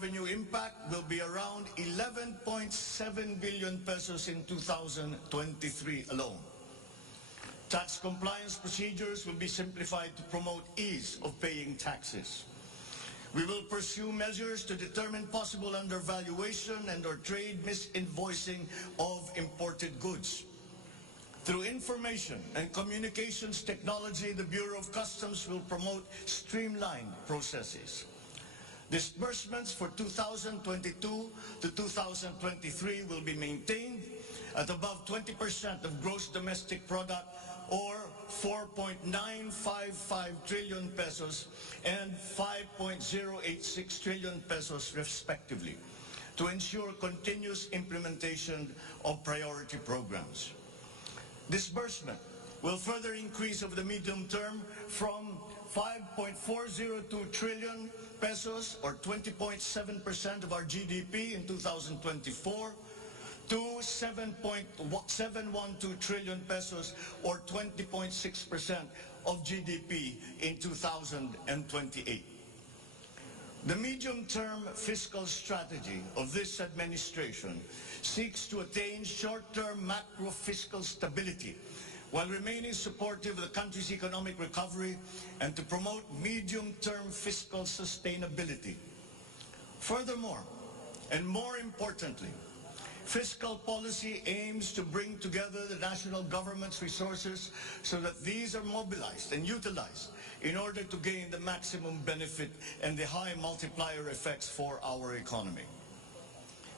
revenue impact will be around 11.7 billion pesos in 2023 alone. Tax compliance procedures will be simplified to promote ease of paying taxes. We will pursue measures to determine possible undervaluation and/or trade misinvoicing of imported goods. Through information and communications technology, the Bureau of Customs will promote streamlined processes. Disbursements for 2022 to 2023 will be maintained at above 20% of gross domestic product, or 4.955 trillion pesos and 5.086 trillion pesos respectively, to ensure continuous implementation of priority programs. Disbursement will further increase over the medium term from 5.402 trillion pesos, or 20.7% of our GDP in 2024, to 7.712 trillion pesos, or 20.6% of GDP in 2028. The medium-term fiscal strategy of this administration seeks to attain short-term macro-fiscal stability while remaining supportive of the country's economic recovery and to promote medium-term fiscal sustainability. Furthermore, and more importantly, fiscal policy aims to bring together the national government's resources so that these are mobilized and utilized in order to gain the maximum benefit and the high multiplier effects for our economy.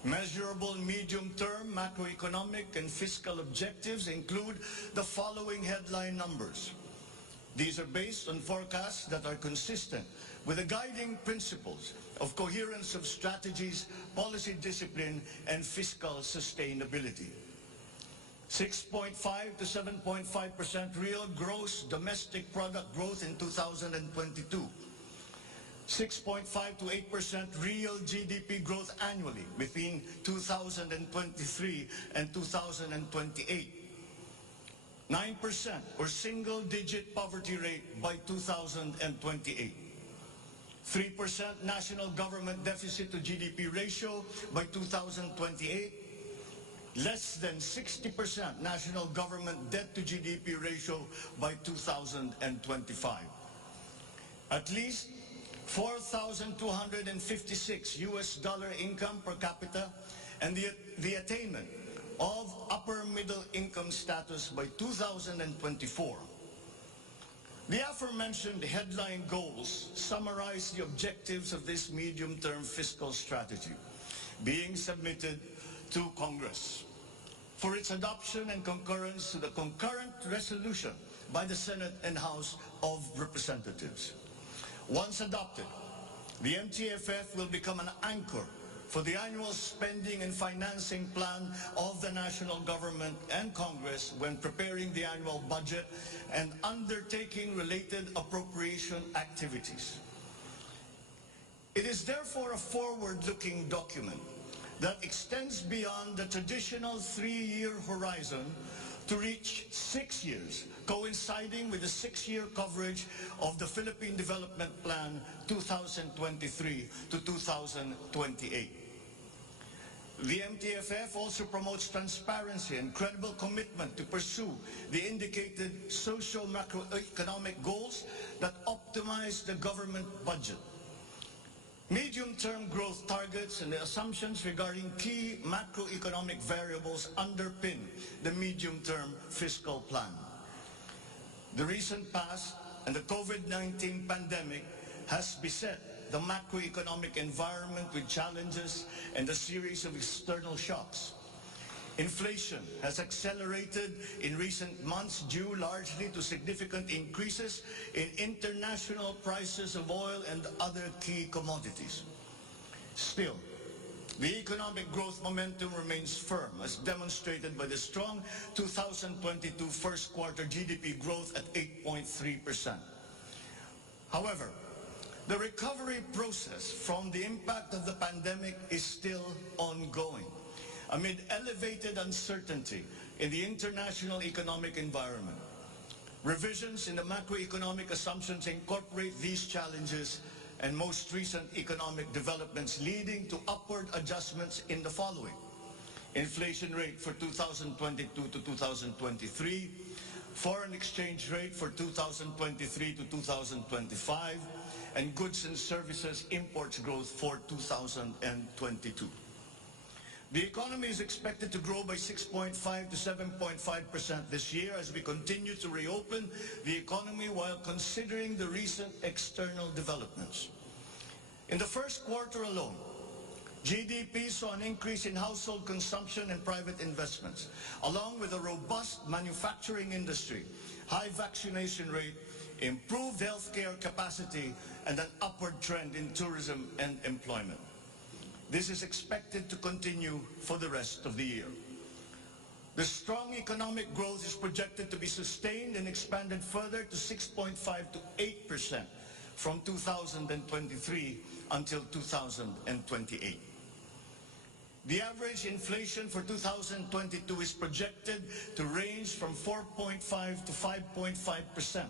Measurable medium-term macroeconomic and fiscal objectives include the following headline numbers. These are based on forecasts that are consistent with the guiding principles of coherence of strategies, policy discipline, and fiscal sustainability. 6.5 to 7.5% real gross domestic product growth in 2022. 6.5 to 8% real GDP growth annually between 2023 and 2028. 9% or single-digit poverty rate by 2028. 3% national government deficit to GDP ratio by 2028. Less than 60% national government debt to GDP ratio by 2025. At least $4,256 income per capita and the attainment of upper middle income status by 2024. The aforementioned headline goals summarize the objectives of this medium-term fiscal strategy being submitted to Congress for its adoption and concurrence to the concurrent resolution by the Senate and House of Representatives. Once adopted, the MTFF will become an anchor for the annual spending and financing plan of the national government and Congress when preparing the annual budget and undertaking related appropriation activities. It is therefore a forward-looking document that extends beyond the traditional 3-year horizon to reach 6 years, coinciding with the 6-year coverage of the Philippine Development Plan 2023 to 2028. The MTFF also promotes transparency and credible commitment to pursue the indicated socio-macroeconomic goals that optimize the government budget. Medium-term growth targets and the assumptions regarding key macroeconomic variables underpin the medium-term fiscal plan. The recent past and the COVID-19 pandemic has beset the macroeconomic environment with challenges and a series of external shocks. Inflation has accelerated in recent months due largely to significant increases in international prices of oil and other key commodities. Still, the economic growth momentum remains firm, as demonstrated by the strong 2022 first quarter GDP growth at 8.3%. However, the recovery process from the impact of the pandemic is still ongoing amid elevated uncertainty in the international economic environment. Revisions in the macroeconomic assumptions incorporate these challenges and most recent economic developments leading to upward adjustments in the following: inflation rate for 2022 to 2023, foreign exchange rate for 2023 to 2025, and goods and services imports growth for 2022. The economy is expected to grow by 6.5 to 7.5% this year as we continue to reopen the economy while considering the recent external developments. In the first quarter alone, GDP saw an increase in household consumption and private investments, along with a robust manufacturing industry, high vaccination rate, improved healthcare capacity, and an upward trend in tourism and employment. This is expected to continue for the rest of the year. The strong economic growth is projected to be sustained and expanded further to 6.5 to 8% from 2023 until 2028. The average inflation for 2022 is projected to range from 4.5 to 5.5%,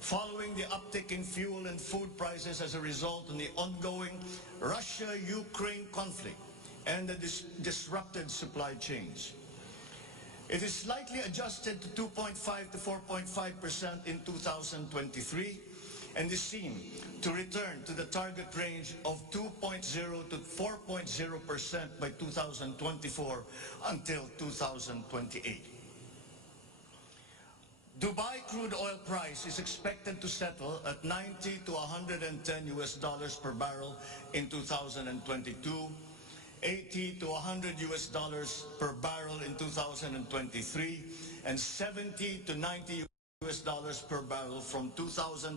following the uptick in fuel and food prices as a result of the ongoing Russia-Ukraine conflict and the disrupted supply chains. It is slightly adjusted to 2.5 to 4.5% in 2023 and is seen to return to the target range of 2.0 to 4.0% by 2024 until 2028. Dubai crude oil price is expected to settle at 90 to 110 US dollars per barrel in 2022, 80 to 100 US dollars per barrel in 2023, and 70 to 90 US dollars per barrel from 2024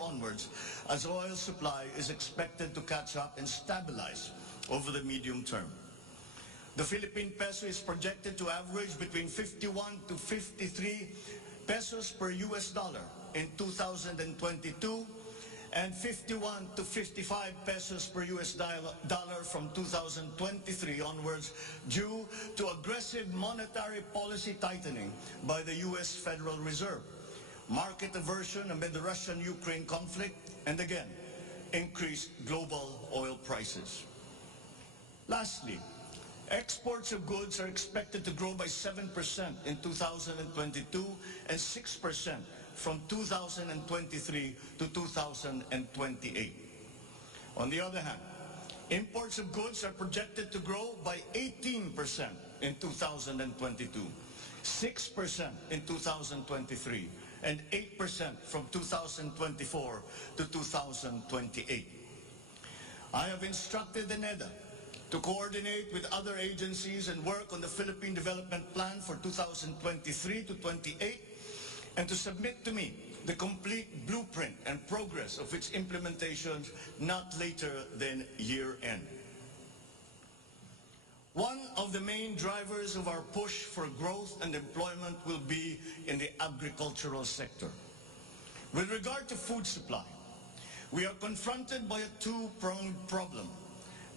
onwards, as oil supply is expected to catch up and stabilize over the medium term. The Philippine peso is projected to average between 51 to 53 pesos per US dollar in 2022 and 51 to 55 pesos per US dollar from 2023 onwards due to aggressive monetary policy tightening by the US Federal Reserve, market aversion amid the Russian-Ukraine conflict, and again, increased global oil prices. Lastly, exports of goods are expected to grow by 7% in 2022 and 6% from 2023 to 2028. On the other hand, imports of goods are projected to grow by 18% in 2022, 6% in 2023, and 8% from 2024 to 2028. I have instructed the NEDA to coordinate with other agencies and work on the Philippine Development Plan for 2023 to 28 and to submit to me the complete blueprint and progress of its implementation not later than year-end. One of the main drivers of our push for growth and employment will be in the agricultural sector. With regard to food supply, we are confronted by a two-pronged problem: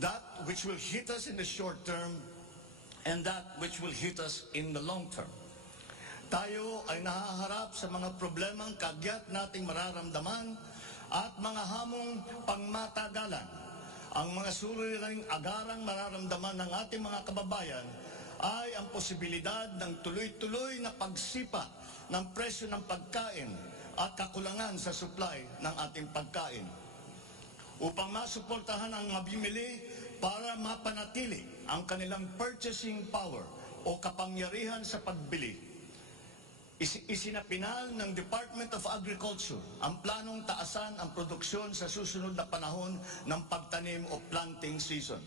that which will hit us in the short term and that which will hit us in the long term. Tayo ay nahaharap sa mga problemang kagyat nating mararamdaman at mga hamong pangmatagalan. Ang mga suliraning agarang mararamdaman ng ating mga kababayan ay ang posibilidad ng tuloy-tuloy na pagsipa ng presyo ng pagkain at kakulangan sa supply ng ating pagkain. Upang masuportahan ang mabimili para mapanatili ang kanilang purchasing power o kapangyarihan sa pagbili, isinapinal ng Department of Agriculture ang planong taasan ang produksyon sa susunod na panahon ng pagtanim o planting season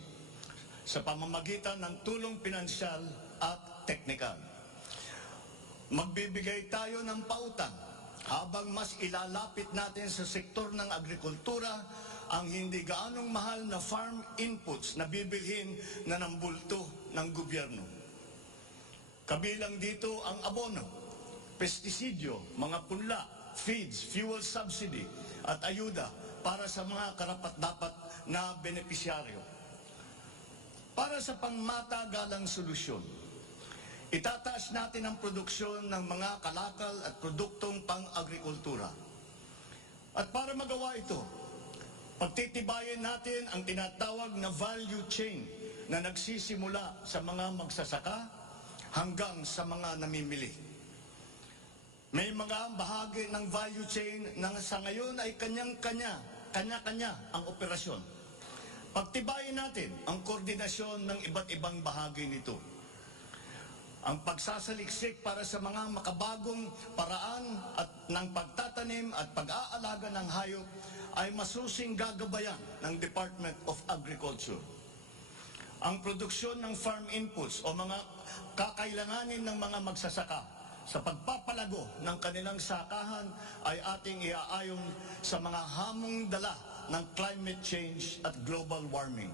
sa pamamagitan ng tulong pinansyal at teknikal. Magbibigay tayo ng pautang habang mas ilalapit natin sa sektor ng agrikultura ang hindi gaanong mahal na farm inputs na bibilhin na ng bulto ng gobyerno. Kabilang dito ang abono, pestisidyo, mga punla, feeds, fuel subsidy at ayuda para sa mga karapat-dapat na benepisyaryo. Para sa pangmatagalang solusyon, itataas natin ang produksyon ng mga kalakal at produktong pang-agrikultura. At para magawa ito, Pagtitibayin natin ang tinatawag na value chain na nagsisimula sa mga magsasaka hanggang sa mga namimili. May mga bahagi ng value chain na sa ngayon ay kanya-kanya ang operasyon. Pagtibayin natin ang koordinasyon ng iba't ibang bahagi nito. Ang pagsasaliksik para sa mga makabagong paraan at ng pagtatanim at pag-aalaga ng hayop ay masusing gagabayan ng Department of Agriculture. Ang produksyon ng farm inputs o mga kakailanganin ng mga magsasaka sa pagpapalago ng kanilang sakahan ay ating iaayon sa mga hamong dala ng climate change at global warming.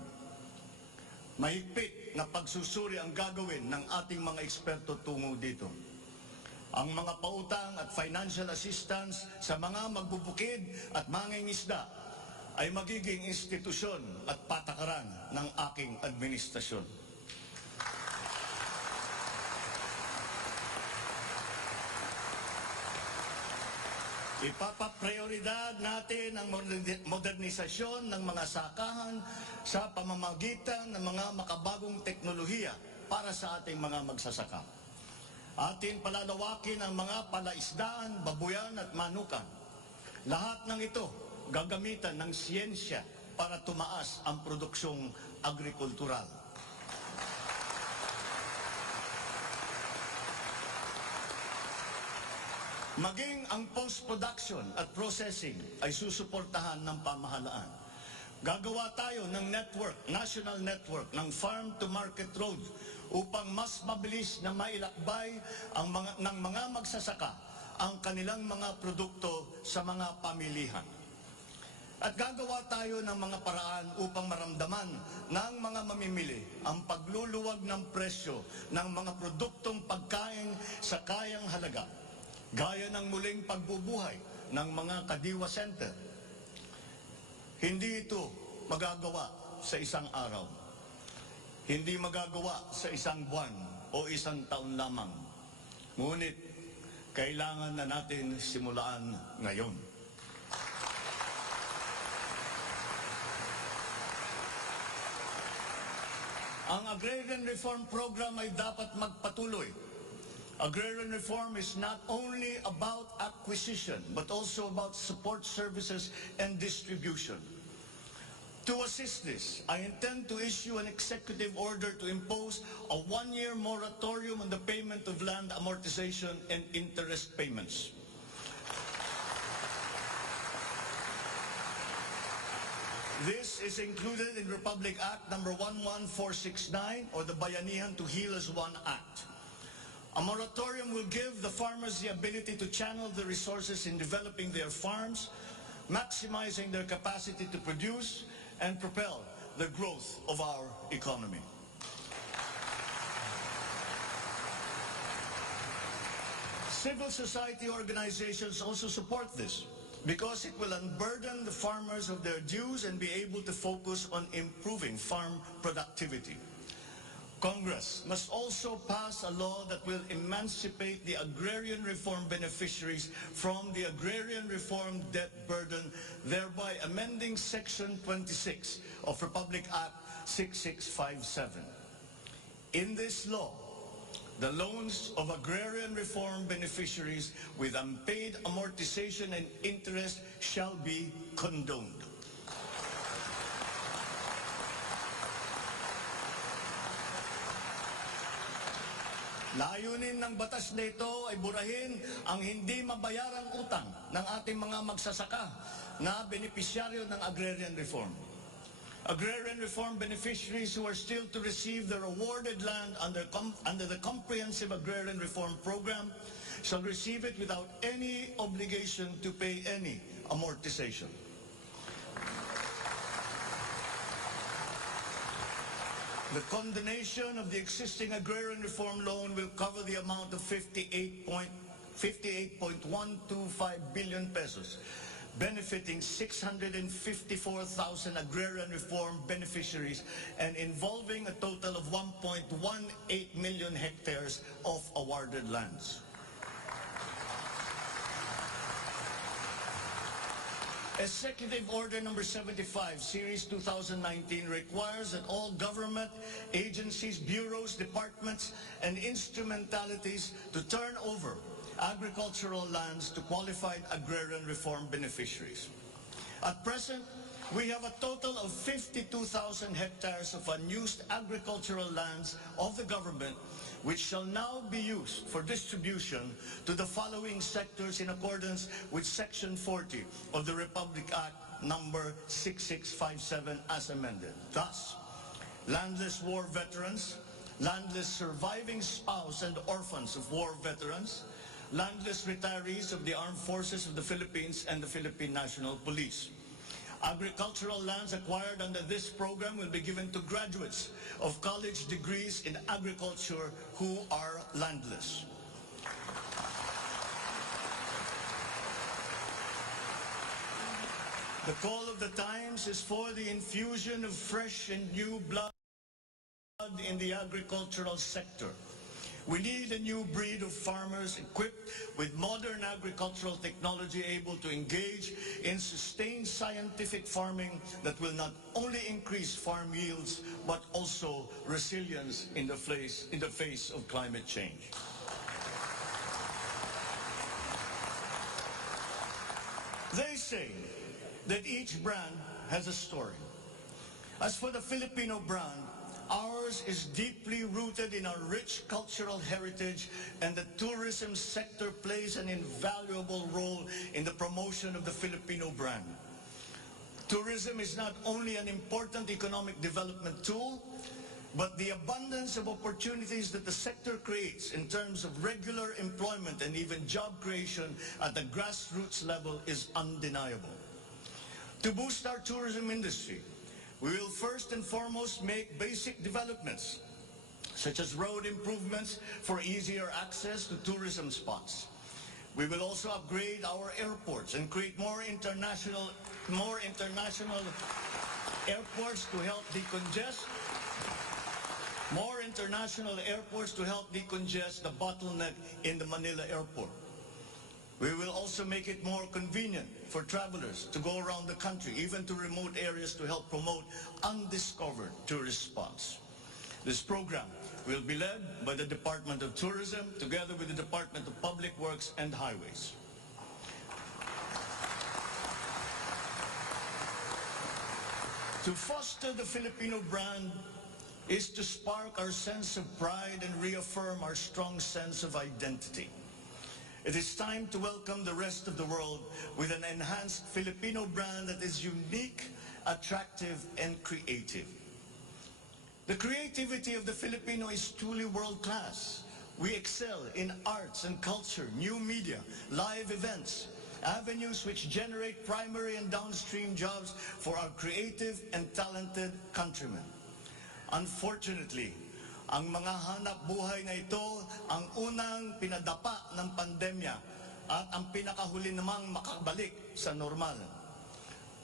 Mahigpit na pagsusuri ang gagawin ng ating mga eksperto tungo dito. Ang mga pautang at financial assistance sa mga magbubukid at mangingisda ay magiging institusyon at patakaran ng aking administrasyon. Ipapaprioridad natin ang modernisasyon ng mga sakahan sa pamamagitan ng mga makabagong teknolohiya para sa ating mga magsasaka. Atin palalawakin ang mga palaisdaan, babuyan at manukan. Lahat ng ito gagamitan ng siyensya para tumaas ang produksyong agrikultural. Maging ang post-production at processing ay susuportahan ng pamahalaan. Gagawa tayo ng national network ng farm-to-market road upang mas mabilis na mailakbay ng mga magsasaka ang kanilang mga produkto sa mga pamilihan. At gagawa tayo ng mga paraan upang maramdaman ng mga mamimili ang pagluluwag ng presyo ng mga produktong pagkain sa kayang halaga, gaya ng muling pagbubuhay ng mga Kadiwa Center. Hindi ito magagawa sa isang araw. Hindi magagawa sa isang buwan o isang taon lamang. Ngunit, kailangan na natin simulaan ngayon. Ang Agrarian Reform Program ay dapat magpatuloy. Agrarian reform is not only about acquisition, but also about support services and distribution. To assist this, I intend to issue an executive order to impose a one-year moratorium on the payment of land amortization and interest payments. This is included in Republic Act number 11469 or the Bayanihan to Heal as One Act. A moratorium will give the farmers the ability to channel the resources in developing their farms, maximizing their capacity to produce and propel the growth of our economy. Civil society organizations also support this because it will unburden the farmers of their dues and be able to focus on improving farm productivity. Congress must also pass a law that will emancipate the agrarian reform beneficiaries from the agrarian reform debt burden, thereby amending Section 26 of Republic Act 6657. In this law, the loans of agrarian reform beneficiaries with unpaid amortization and interest shall be condoned. Layunin ng batas na ito ay burahin ang hindi mabayarang utang ng ating mga magsasaka na benepisyaryo ng agrarian reform. Agrarian reform beneficiaries who are still to receive their awarded land under the Comprehensive Agrarian Reform Program shall receive it without any obligation to pay any amortization. The condonation of the existing agrarian reform loan will cover the amount of 58.125 billion pesos, benefiting 654,000 agrarian reform beneficiaries and involving a total of 1.18 million hectares of awarded lands. Executive Order number 75, Series 2019 requires that all government, agencies, bureaus, departments, and instrumentalities to turn over agricultural lands to qualified agrarian reform beneficiaries. At present, we have a total of 52,000 hectares of unused agricultural lands of the government, which shall now be used for distribution to the following sectors in accordance with Section 40 of the Republic Act number 6657 as amended. Thus, landless war veterans, landless surviving spouse and orphans of war veterans, landless retirees of the Armed Forces of the Philippines and the Philippine National Police. Agricultural lands acquired under this program will be given to graduates of college degrees in agriculture who are landless. The call of the times is for the infusion of fresh and new blood in the agricultural sector. We need a new breed of farmers equipped with modern agricultural technology able to engage in sustained scientific farming that will not only increase farm yields but also resilience in the face of climate change. They say that each brand has a story. As for the Filipino brand, ours is deeply rooted in our rich cultural heritage, and the tourism sector plays an invaluable role in the promotion of the Filipino brand. Tourism is not only an important economic development tool, but the abundance of opportunities that the sector creates in terms of regular employment and even job creation at the grassroots level is undeniable. To boost our tourism industry, we will first and foremost make basic developments, such as road improvements for easier access to tourism spots. We will also upgrade our airports and create more international airports to help decongest the bottleneck in the Manila airport. We will also make it more convenient for travelers to go around the country, even to remote areas, to help promote undiscovered tourist spots. This program will be led by the Department of Tourism together with the Department of Public Works and Highways. To foster the Filipino brand is to spark our sense of pride and reaffirm our strong sense of identity. It is time to welcome the rest of the world with an enhanced Filipino brand that is unique, attractive, and creative. The creativity of the Filipino is truly world-class. We excel in arts and culture, new media, live events, avenues which generate primary and downstream jobs for our creative and talented countrymen. Unfortunately, ang mga hanap buhay na ito ang unang pinadapa ng pandemya at ang pinakahuli namang makabalik sa normal.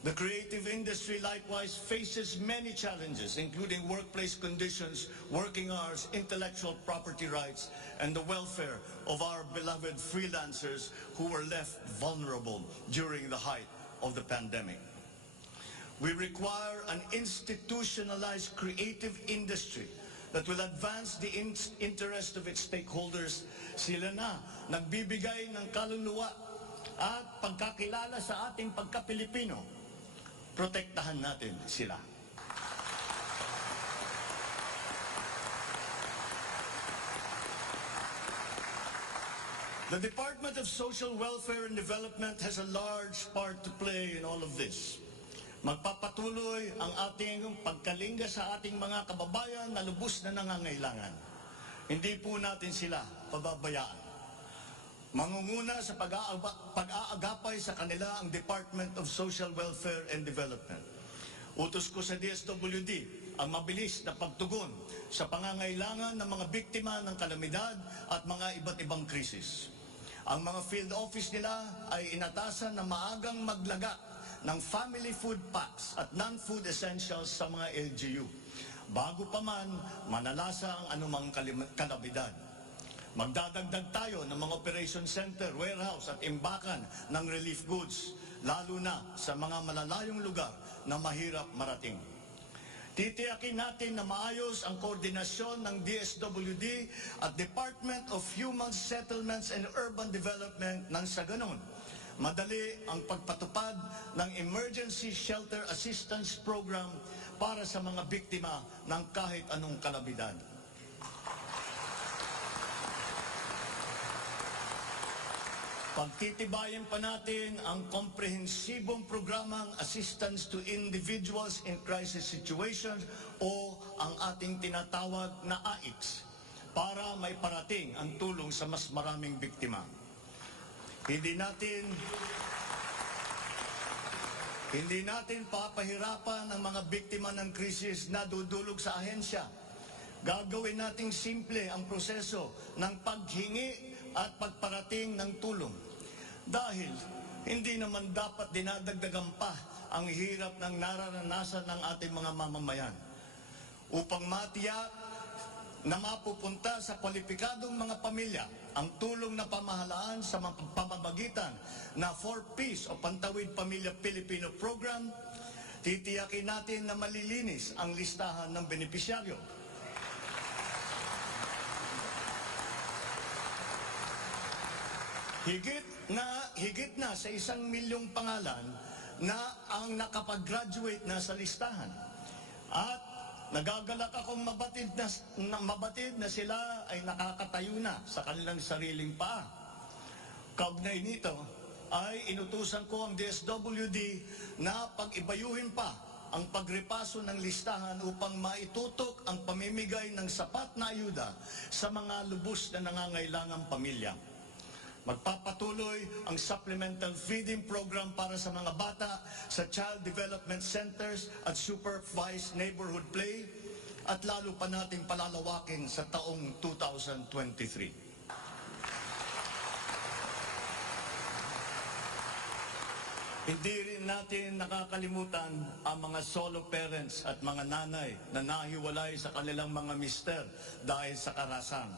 The creative industry likewise faces many challenges, including workplace conditions, working hours, intellectual property rights, and the welfare of our beloved freelancers who were left vulnerable during the height of the pandemic. We require an institutionalized creative industry that will advance the interest of its stakeholders. Sila na nagbibigay ng kaluluwa at pagkakilala sa ating pagka-Pilipino. Protektahan natin sila. The Department of Social Welfare and Development has a large part to play in all of this. Magpapatuloy ang ating pagkalinga sa ating mga kababayan na lubos na nangangailangan. Hindi po natin sila pababayaan. Mangunguna sa pag-aagapay sa kanila ang Department of Social Welfare and Development. Utos ko sa DSWD ang mabilis na pagtugon sa pangangailangan ng mga biktima ng kalamidad at mga iba't ibang krisis. Ang mga field office nila ay inatasan na maagang maglaga ng family food packs at non-food essentials sa mga LGU, bago pa man manalasa ang anumang kalamidad. Magdadagdag tayo ng mga operation center, warehouse at imbakan ng relief goods lalo na sa mga malalayong lugar na mahirap marating. Titiyakin natin na maayos ang koordinasyon ng DSWD at Department of Human Settlements and Urban Development nang sa ganon madali ang pagpatupad ng Emergency Shelter Assistance Program para sa mga biktima ng kahit anong kalamidad. Pagtitibayin pa natin ang komprehensibong programang Assistance to Individuals in Crisis Situations o ang ating tinatawag na AICS para may parating ang tulong sa mas maraming biktima. Hindi natin papahirapan ang mga biktima ng krisis na dudulog sa ahensya. Gagawin nating simple ang proseso ng paghingi at pagparating ng tulong. Dahil hindi naman dapat dinadagdagan pa ang hirap ng nararanasan ng ating mga mamamayan. Upang matiyak na mapupunta sa kwalipikadong mga pamilya ang tulong na pamahalaan sa pamamagitan na 4Ps o Pantawid Pamilya Pilipino Program, titiyakin natin na malilinis ang listahan ng benepisyaryo. Higit na sa 1 milyong pangalan na ang nakapag-graduate na sa listahan. At nagagalak akong mabatid na sila ay nakakatayo na sa kanilang sariling paa. Kaugnay nito ay inutusan ko ang DSWD na pag-ibayuhin pa ang pagrepaso ng listahan upang maitutok ang pamimigay ng sapat na ayuda sa mga lubos na nangangailangang pamilya. Magpapatuloy ang supplemental feeding program para sa mga bata sa Child Development Centers at Supervised Neighborhood Play at lalo pa nating palalawakin sa taong 2023. Hindi rin natin nakakalimutan ang mga solo parents at mga nanay na nahiwalay sa kanilang mga mister dahil sa karahasan.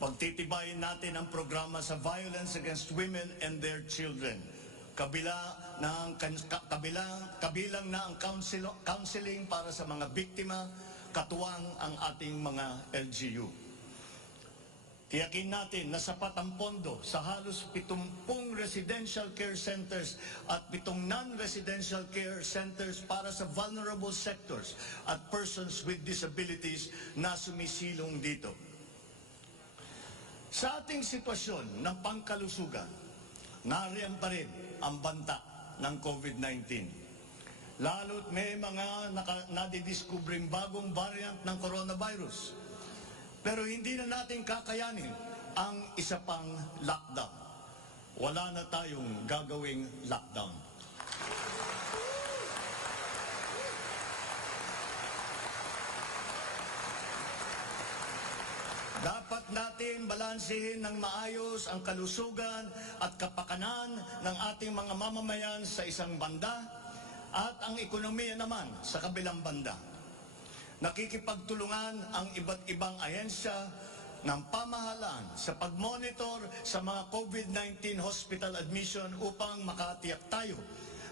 Pagtitibayin natin ang programa sa violence against women and their children. Kabilang na ang counseling para sa mga biktima, katuwang ang ating mga LGU. Tiyakin natin na sapat ang pondo sa halos 70 residential care centers at 7 non-residential care centers para sa vulnerable sectors at persons with disabilities na sumisilong dito. Sa ating sitwasyon ng pangkalusugan, nariyan pa rin ang banta ng COVID-19. Lalo't may mga nadidiskubring bagong variant ng coronavirus. Pero hindi na natin kakayanin ang isa pang lockdown. Wala na tayong gagawing lockdown. Dapat natin balansehin ng maayos ang kalusugan at kapakanan ng ating mga mamamayan sa isang banda at ang ekonomiya naman sa kabilang banda. Nakikipagtulungan ang iba't ibang ahensya ng pamahalaan sa pagmonitor sa mga COVID-19 hospital admission upang makatiyak tayo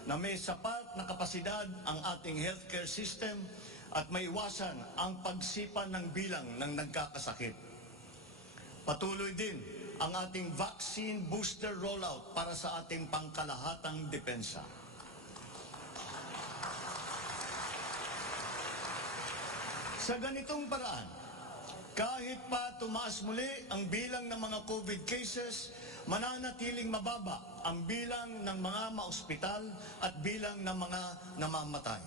na may sapat na kapasidad ang ating healthcare system at maiwasan ang pagsipa ng bilang ng nagkakasakit. Patuloy din ang ating vaccine booster rollout para sa ating pangkalahatang depensa. Sa ganitong paraan, kahit pa tumaas muli ang bilang ng mga COVID cases, mananatiling mababa ang bilang ng mga maospital at bilang ng mga namamatay.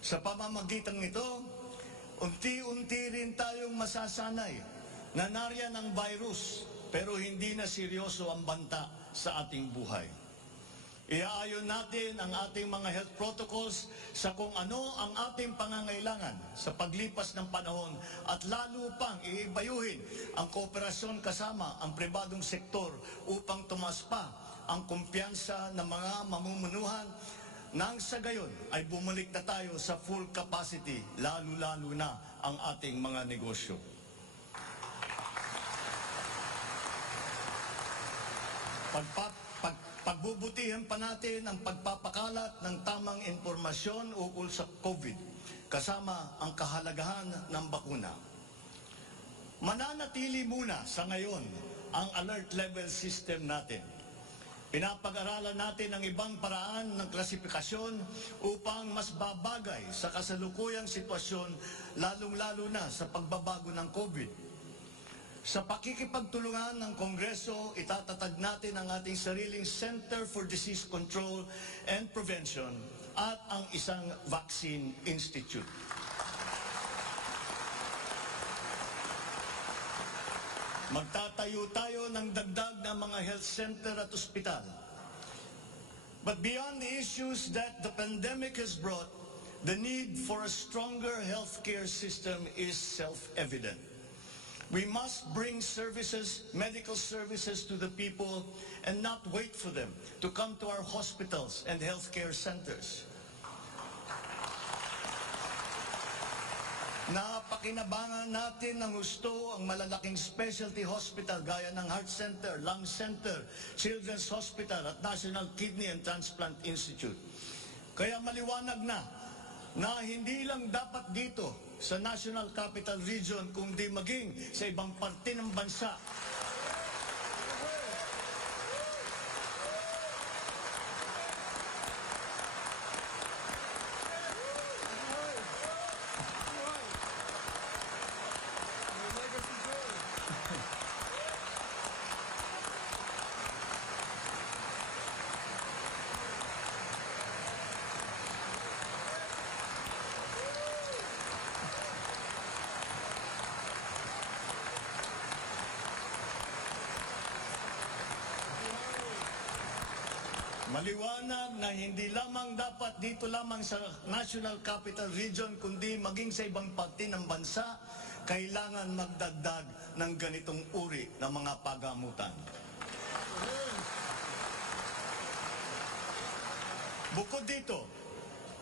Sa pamamagitan nito, unti-unti rin tayong masasanay na nariyan ang virus pero hindi na seryoso ang banta sa ating buhay. Iaayon natin ang ating mga health protocols sa kung ano ang ating pangangailangan sa paglipas ng panahon at lalo pang iibayuhin ang kooperasyon kasama ang pribadong sektor upang tumaas pa ang kumpiyansa ng mga mamumunuhan nang sa gayon ay bumalik na tayo sa full capacity, lalo-lalo na ang ating mga negosyo. Pagbubutihan pa natin ang pagpapakalat ng tamang impormasyon ukol sa COVID, kasama ang kahalagahan ng bakuna. Mananatili muna sa ngayon ang alert level system natin. Pinapag-aralan natin ang ibang paraan ng klasifikasyon upang mas babagay sa kasalukuyang sitwasyon, lalong-lalo na sa pagbabago ng COVID. Sa pakikipagtulungan ng Kongreso, itatatag natin ang ating sariling Center for Disease Control and Prevention at ang isang Vaccine Institute. Magtatayo tayo ng dagdag na mga health center at ospital. But beyond the issues that the pandemic has brought, the need for a stronger healthcare system is self-evident. We must bring services, medical services to the people and not wait for them to come to our hospitals and healthcare centers. Napakinabangan natin ng gusto ang malalaking specialty hospital gaya ng Heart Center, Lung Center, Children's Hospital at National Kidney and Transplant Institute. Kaya maliwanag na hindi lang dapat dito sa National Capital Region kundi maging sa ibang parte ng bansa. Maliwanag na hindi lamang dapat dito lamang sa National Capital Region kundi maging sa ibang parte ng bansa, kailangan magdagdag ng ganitong uri ng mga pagamutan. Bukod dito,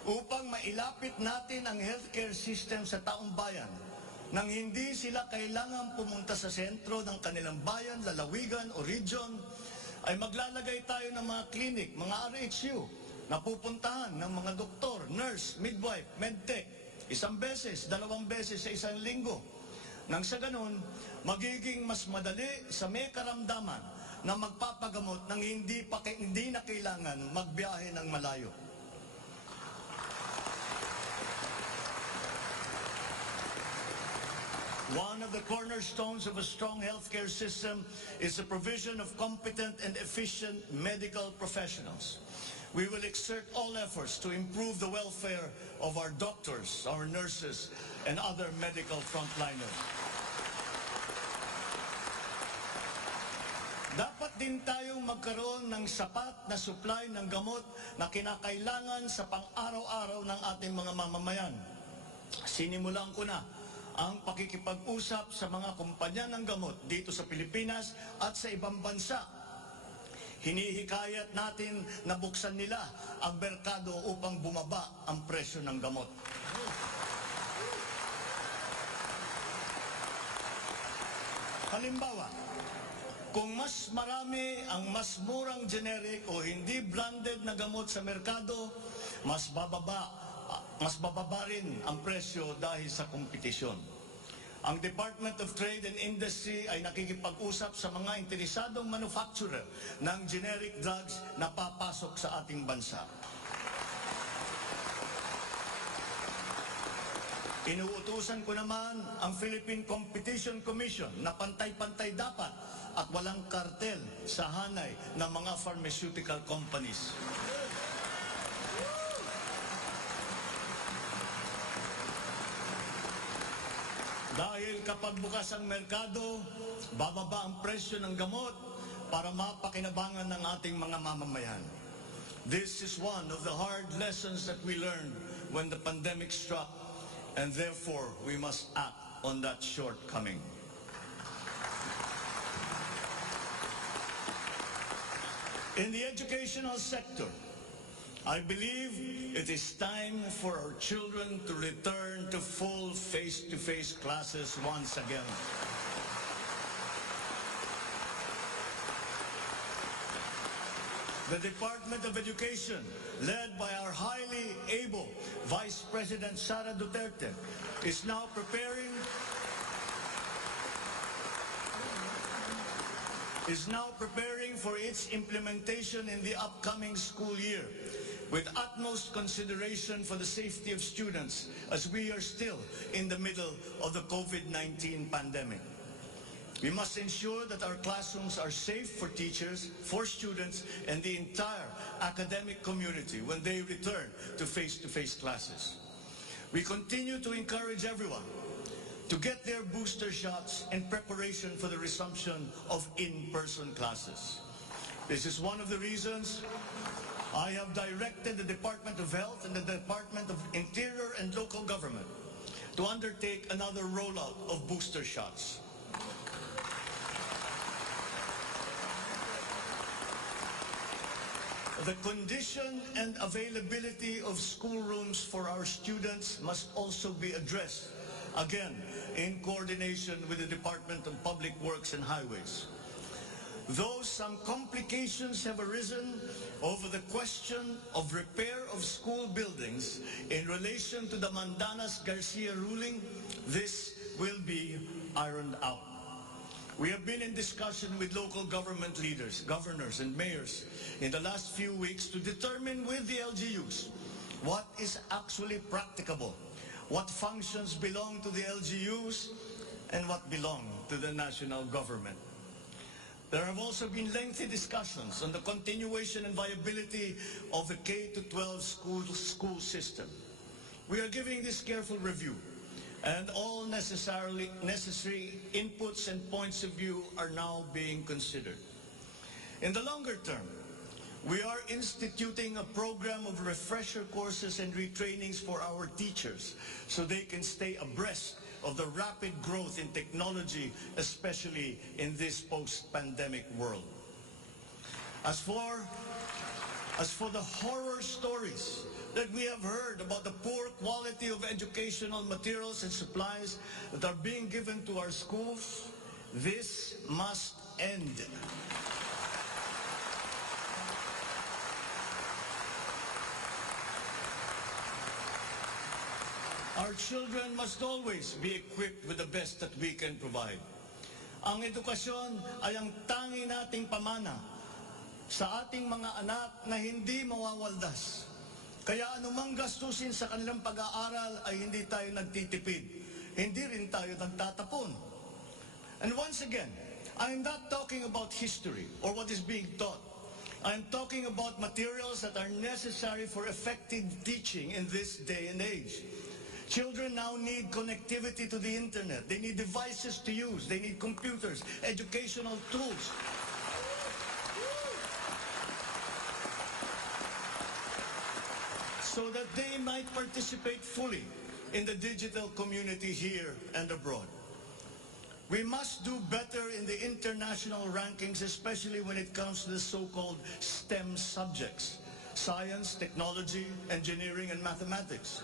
upang mailapit natin ang healthcare system sa taong bayan, nang hindi sila kailangan pumunta sa sentro ng kanilang bayan, lalawigan o region, ay maglalagay tayo ng mga clinic, mga RHU, na pupuntahan ng mga doktor, nurse, midwife, medtech, 1 beses, 2 beses sa 1 linggo. Nang sa ganun, magiging mas madali sa may karamdaman na magpapagamot nang hindi na kailangan magbiyahe ng malayo. One of the cornerstones of a strong healthcare system is the provision of competent and efficient medical professionals. We will exert all efforts to improve the welfare of our doctors, our nurses, and other medical frontliners. Dapat din tayong magkaroon ng sapat na supply ng gamot na kinakailangan sa pang-araw-araw ng ating mga mamamayan. Sinimulan ko na ang pakikipag-usap sa mga kumpanya ng gamot dito sa Pilipinas at sa ibang bansa. Hinihikayat natin na buksan nila ang merkado upang bumaba ang presyo ng gamot. Halimbawa, kung mas marami ang mas murang generic o hindi branded na gamot sa merkado, mas bababa rin ang presyo dahil sa kompetisyon. Ang Department of Trade and Industry ay nakikipag-usap sa mga interesadong manufacturer ng generic drugs na papasok sa ating bansa. Inuutusan ko naman ang Philippine Competition Commission na pantay-pantay dapat at walang kartel sa hanay ng mga pharmaceutical companies. Dahil kapag bukas ang merkado, bababa ang presyo ng gamot para mapakinabangan ng ating mga mamamayan. This is one of the hard lessons that we learned when the pandemic struck, and therefore we must act on that shortcoming. In the educational sector, I believe it is time for our children to return to full face-to-face classes once again. The Department of Education, led by our highly able Vice President Sara Duterte, is now preparing for its implementation in the upcoming school year, with utmost consideration for the safety of students, as we are still in the middle of the COVID-19 pandemic. We must ensure that our classrooms are safe for teachers, for students, and the entire academic community when they return to face-to-face classes. We continue to encourage everyone to get their booster shots in preparation for the resumption of in-person classes. This is one of the reasons I have directed the Department of Health and the Department of Interior and Local Government to undertake another rollout of booster shots. The condition and availability of schoolrooms for our students must also be addressed, again, in coordination with the Department of Public Works and Highways. Though some complications have arisen over the question of repair of school buildings in relation to the Mandanas-Garcia ruling, this will be ironed out. We have been in discussion with local government leaders, governors, and mayors in the last few weeks to determine with the LGUs what is actually practicable, what functions belong to the LGUs, and what belong to the national government. There have also been lengthy discussions on the continuation and viability of the K-12 school system. We are giving this careful review, and all necessary inputs and points of view are now being considered. In the longer term, we are instituting a program of refresher courses and retrainings for our teachers so they can stay abreast of the rapid growth in technology, especially in this post-pandemic world. As for the horror stories that we have heard about the poor quality of educational materials and supplies that are being given to our schools, this must end. Our children must always be equipped with the best that we can provide. Ang edukasyon ay ang tangi nating pamana sa ating mga anak na hindi mawawaldas. Kaya anumang gastusin sa kanilang pag-aaral ay hindi tayo nagtitipid. Hindi rin tayo nagtatapon. And once again, I am not talking about history or what is being taught. I am talking about materials that are necessary for effective teaching in this day and age. Children now need connectivity to the internet. They need devices to use. They need computers, educational tools. So that they might participate fully in the digital community here and abroad. We must do better in the international rankings, especially when it comes to the so-called STEM subjects: science, technology, engineering, and mathematics.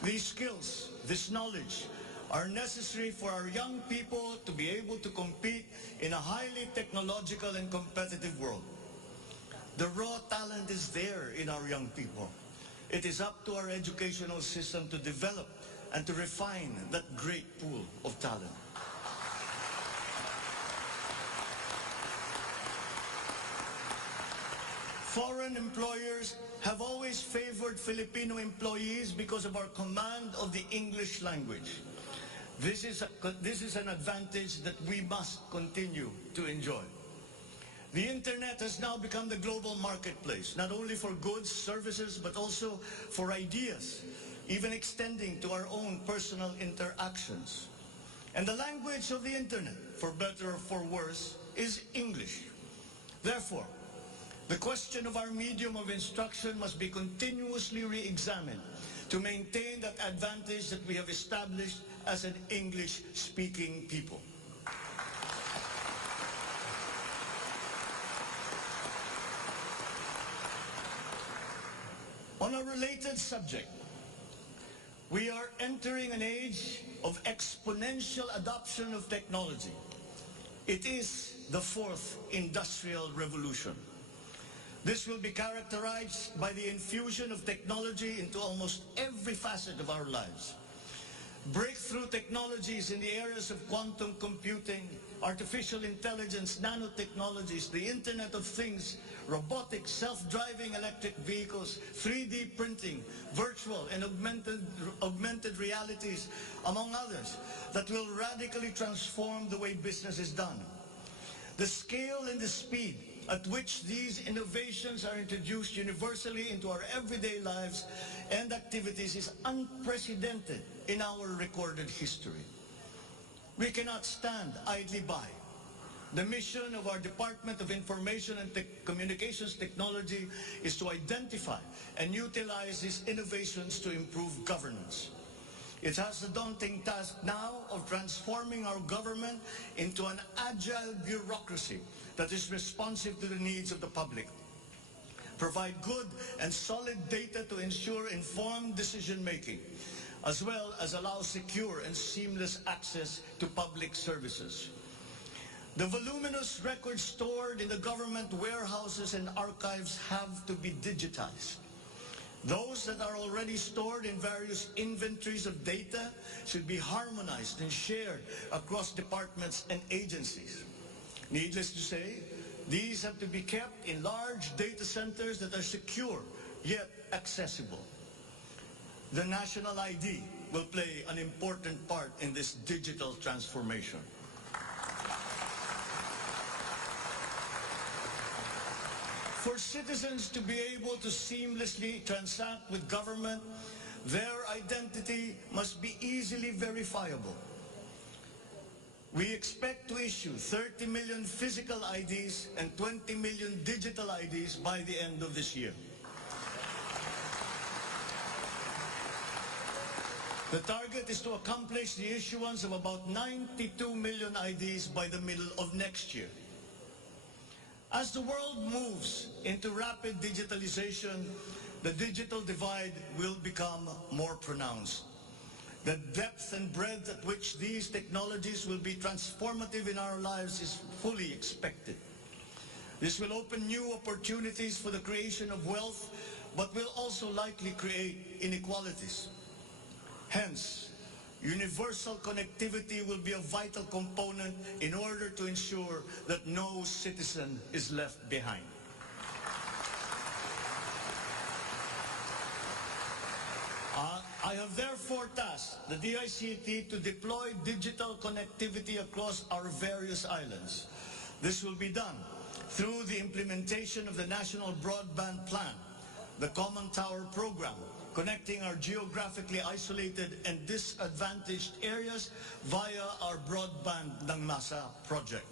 These skills, this knowledge, are necessary for our young people to be able to compete in a highly technological and competitive world. The raw talent is there in our young people. It is up to our educational system to develop and to refine that great pool of talent. Foreign employers have always favored Filipino employees because of our command of the English language. This is an advantage that we must continue to enjoy. The internet has now become the global marketplace, not only for goods, services, but also for ideas, even extending to our own personal interactions. And the language of the internet, for better or for worse, is English. Therefore, the question of our medium of instruction must be continuously re-examined to maintain that advantage that we have established as an English-speaking people. On a related subject, we are entering an age of exponential adoption of technology. It is the fourth industrial revolution. This will be characterized by the infusion of technology into almost every facet of our lives. Breakthrough technologies in the areas of quantum computing, artificial intelligence, nanotechnologies, the Internet of Things, robotics, self-driving electric vehicles, 3D printing, virtual and augmented realities, among others, that will radically transform the way business is done. The scale and the speed at which these innovations are introduced universally into our everyday lives and activities is unprecedented in our recorded history. We cannot stand idly by. The mission of our Department of Information and Communications Technology is to identify and utilize these innovations to improve governance. It has the daunting task now of transforming our government into an agile bureaucracy that is responsive to the needs of the public. Provide good and solid data to ensure informed decision-making, as well as allow secure and seamless access to public services. The voluminous records stored in the government warehouses and archives have to be digitized. Those that are already stored in various inventories of data should be harmonized and shared across departments and agencies. Needless to say, these have to be kept in large data centers that are secure yet accessible. The national ID will play an important part in this digital transformation. For citizens to be able to seamlessly transact with government, their identity must be easily verifiable. We expect to issue 30 million physical IDs and 20 million digital IDs by the end of this year. The target is to accomplish the issuance of about 92 million IDs by the middle of next year. As the world moves into rapid digitalization, the digital divide will become more pronounced. The depth and breadth at which these technologies will be transformative in our lives is fully expected. This will open new opportunities for the creation of wealth, but will also likely create inequalities. Hence, universal connectivity will be a vital component in order to ensure that no citizen is left behind. I have therefore tasked the DICT to deploy digital connectivity across our various islands. This will be done through the implementation of the National Broadband Plan, the Common Tower Program, connecting our geographically isolated and disadvantaged areas via our Broadband ng Masa project.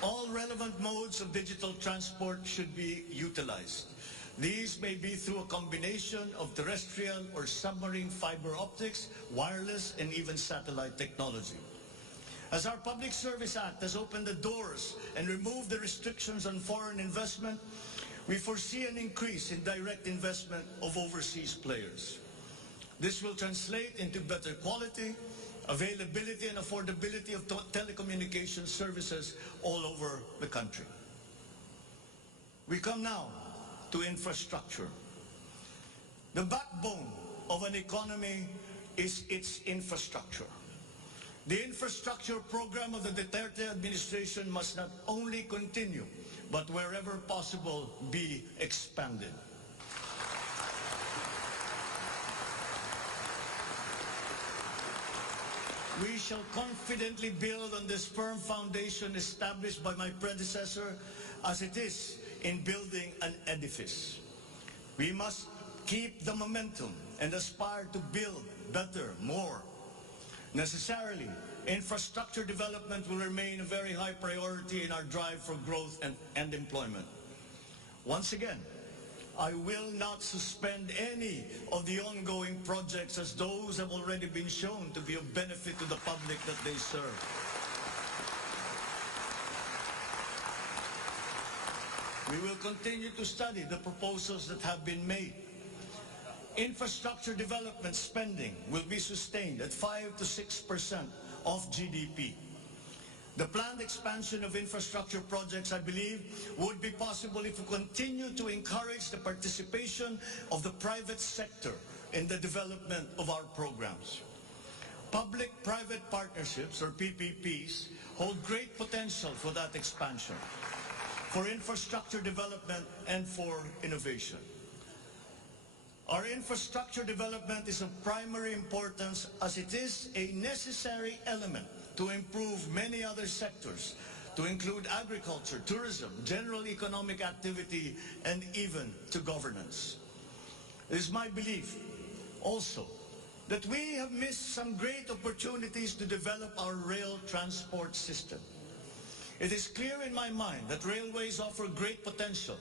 All relevant modes of digital transport should be utilized. These may be through a combination of terrestrial or submarine fiber optics, wireless, and even satellite technology. As our Public Service Act has opened the doors and removed the restrictions on foreign investment, we foresee an increase in direct investment of overseas players. This will translate into better quality, availability and affordability of telecommunication services all over the country. We come now to infrastructure. The backbone of an economy is its infrastructure. The infrastructure program of the Duterte administration must not only continue, but wherever possible, be expanded. We shall confidently build on this firm foundation established by my predecessor, as it is in building an edifice. We must keep the momentum and aspire to build better, more. Necessarily, infrastructure development will remain a very high priority in our drive for growth and employment. Once again, I will not suspend any of the ongoing projects, as those have already been shown to be of benefit to the public that they serve. We will continue to study the proposals that have been made. Infrastructure development spending will be sustained at 5 to 6% of GDP. The planned expansion of infrastructure projects, I believe, would be possible if we continue to encourage the participation of the private sector in the development of our programs. Public-private partnerships, or PPPs, hold great potential for that expansion, for infrastructure development and for innovation. Our infrastructure development is of primary importance as it is a necessary element to improve many other sectors, to include agriculture, tourism, general economic activity, and even to governance. It is my belief also that we have missed some great opportunities to develop our rail transport system. It is clear in my mind that railways offer great potential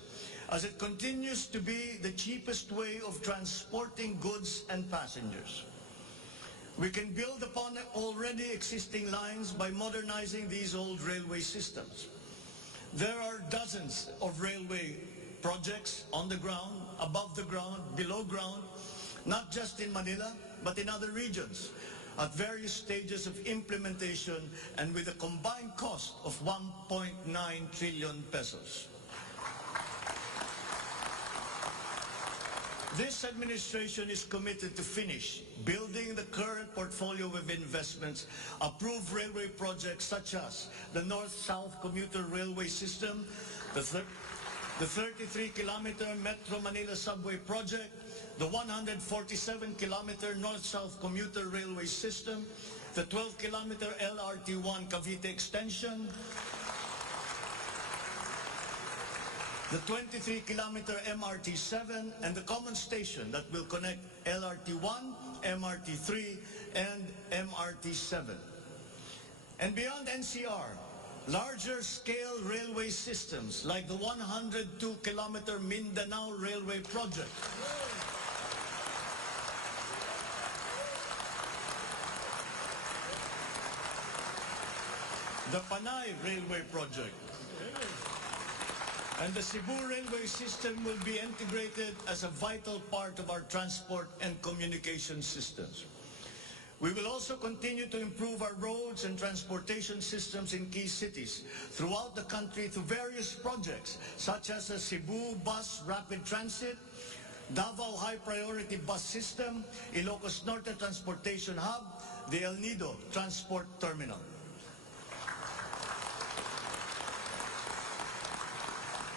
as it continues to be the cheapest way of transporting goods and passengers. We can build upon already existing lines by modernizing these old railway systems. There are dozens of railway projects on the ground, above the ground, below ground, not just in Manila, but in other regions, at various stages of implementation and with a combined cost of 1.9 trillion pesos. This administration is committed to finish building the current portfolio of investments, approved railway projects such as the North-South Commuter Railway System, the 33-kilometer Metro Manila Subway Project, the 147-kilometer North-South Commuter Railway System, the 12-kilometer LRT-1 Cavite Extension, the 23-kilometer MRT-7, and the common station that will connect LRT-1, MRT-3, and MRT-7. And beyond NCR, larger scale railway systems like the 102-kilometer Mindanao Railway Project, the Panay Railway Project, and the Cebu railway system will be integrated as a vital part of our transport and communication systems. We will also continue to improve our roads and transportation systems in key cities throughout the country through various projects such as the Cebu Bus Rapid Transit, Davao High Priority Bus System, Ilocos Norte Transportation Hub, the El Nido Transport Terminal.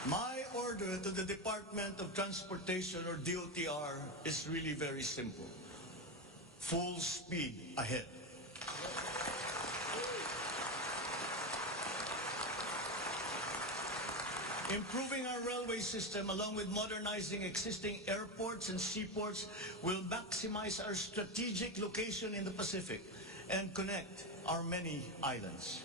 My order to the Department of Transportation, or DOTR, is really very simple. Full speed ahead. Improving our railway system along with modernizing existing airports and seaports will maximize our strategic location in the Pacific and connect our many islands.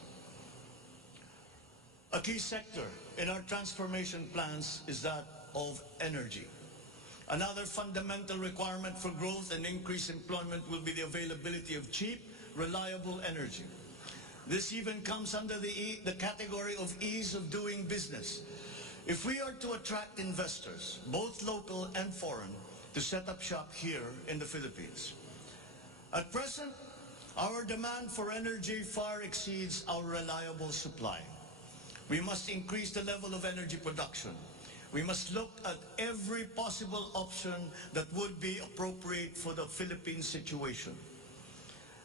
A key sector in our transformation plans is that of energy. Another fundamental requirement for growth and increased employment will be the availability of cheap, reliable energy. This even comes under the category of ease of doing business. If we are to attract investors, both local and foreign, to set up shop here in the Philippines. At present, our demand for energy far exceeds our reliable supply. We must increase the level of energy production. We must look at every possible option that would be appropriate for the Philippine situation.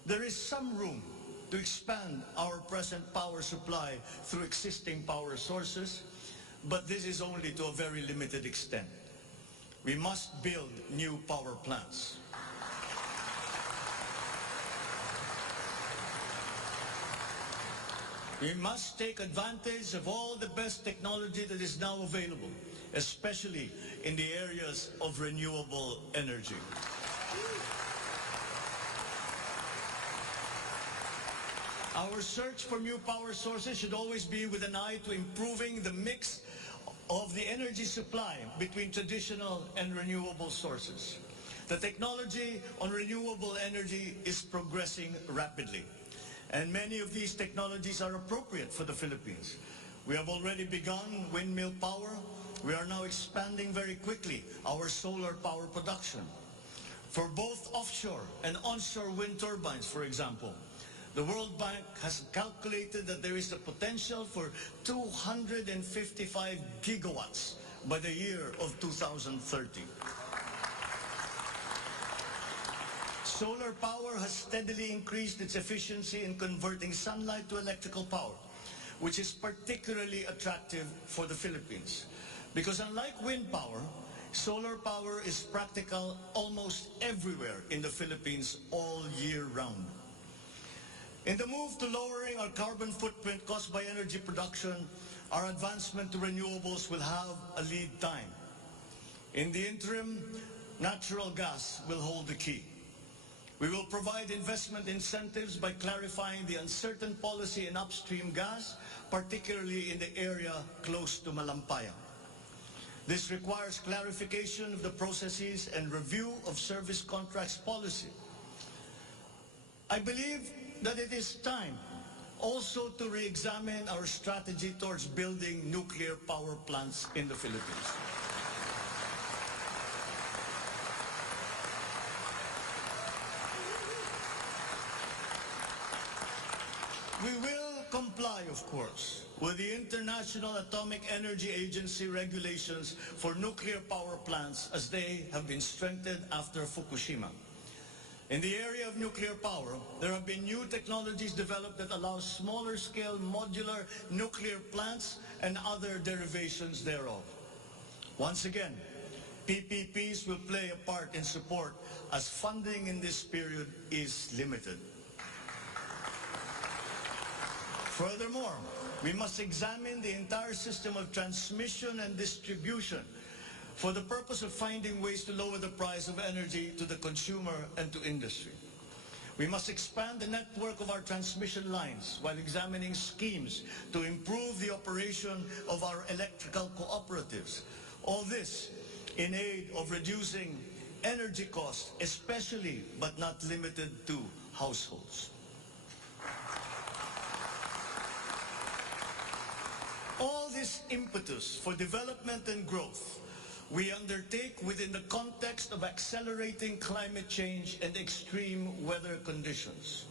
There is some room to expand our present power supply through existing power sources, but this is only to a very limited extent. We must build new power plants. We must take advantage of all the best technology that is now available, especially in the areas of renewable energy. Our search for new power sources should always be with an eye to improving the mix of the energy supply between traditional and renewable sources. The technology on renewable energy is progressing rapidly, and many of these technologies are appropriate for the Philippines. We have already begun windmill power. We are now expanding very quickly our solar power production. For both offshore and onshore wind turbines, for example, The World Bank has calculated that there is a potential for 255 gigawatts by the year of 2030. Solar power has steadily increased its efficiency in converting sunlight to electrical power, which is particularly attractive for the Philippines. Because unlike wind power, solar power is practical almost everywhere in the Philippines all year round. In the move to lowering our carbon footprint caused by energy production, our advancement to renewables will have a lead time. In the interim, natural gas will hold the key. We will provide investment incentives by clarifying the uncertain policy in upstream gas, particularly in the area close to Malampaya. This requires clarification of the processes and review of service contracts policy. I believe that it is time also to re-examine our strategy towards building nuclear power plants in the Philippines. We will comply, of course, with the International Atomic Energy Agency regulations for nuclear power plants as they have been strengthened after Fukushima. In the area of nuclear power, there have been new technologies developed that allow smaller scale modular nuclear plants and other derivations thereof. Once again, PPPs will play a part in support as funding in this period is limited. Furthermore, we must examine the entire system of transmission and distribution for the purpose of finding ways to lower the price of energy to the consumer and to industry. We must expand the network of our transmission lines while examining schemes to improve the operation of our electrical cooperatives. All this in aid of reducing energy costs, especially but not limited to households. All this impetus for development and growth we undertake within the context of accelerating climate change and extreme weather conditions.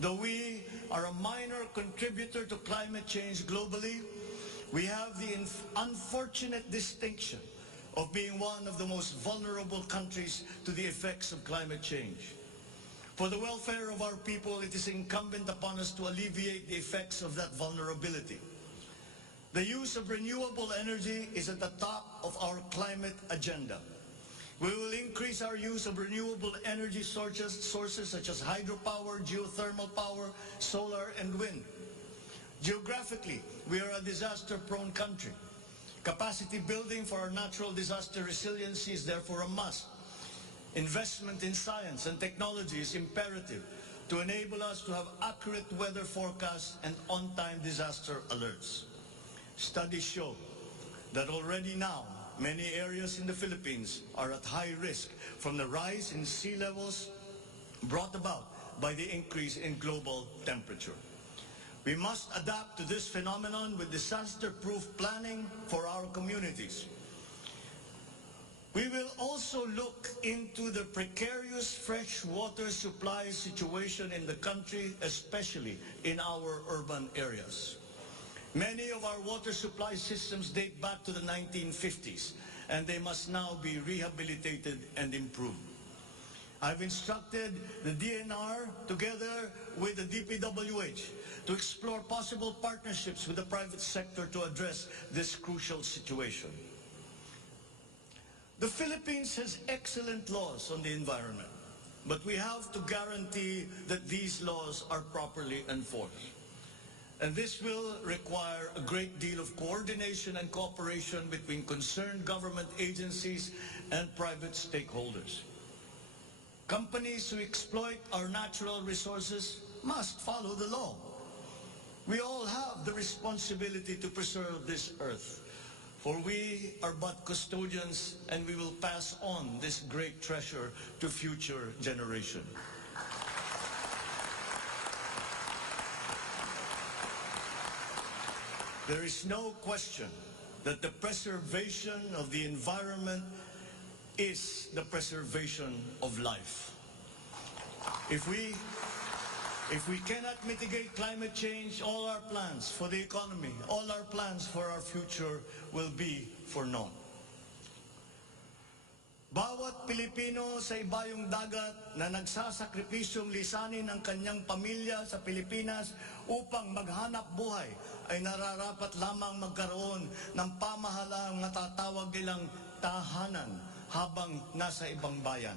Though we are a minor contributor to climate change globally, we have the unfortunate distinction of being one of the most vulnerable countries to the effects of climate change. For the welfare of our people, it is incumbent upon us to alleviate the effects of that vulnerability. The use of renewable energy is at the top of our climate agenda. We will increase our use of renewable energy sources such as hydropower, geothermal power, solar, and wind. Geographically, we are a disaster-prone country. Capacity building for our natural disaster resiliency is therefore a must. Investment in science and technology is imperative to enable us to have accurate weather forecasts and on-time disaster alerts. Studies show that already now, many areas in the Philippines are at high risk from the rise in sea levels brought about by the increase in global temperature. We must adapt to this phenomenon with disaster-proof planning for our communities. We will also look into the precarious fresh water supply situation in the country, especially in our urban areas. Many of our water supply systems date back to the 1950s, and they must now be rehabilitated and improved. I've instructed the DNR, together with the DPWH, to explore possible partnerships with the private sector to address this crucial situation. The Philippines has excellent laws on the environment, but we have to guarantee that these laws are properly enforced. And this will require a great deal of coordination and cooperation between concerned government agencies and private stakeholders. Companies who exploit our natural resources must follow the law. We all have the responsibility to preserve this earth, for we are but custodians and we will pass on this great treasure to future generations. There is no question that the preservation of the environment is the preservation of life. If If we cannot mitigate climate change, all our plans for the economy, all our plans for our future will be for naught. Bawat Pilipino sa ibayong dagat na nagsasakripisyong lisanin ang kanyang pamilya sa Pilipinas upang maghanap buhay ay nararapat lamang magkaroon ng pamahalaang matatawag nilang tahanan habang nasa ibang bayan.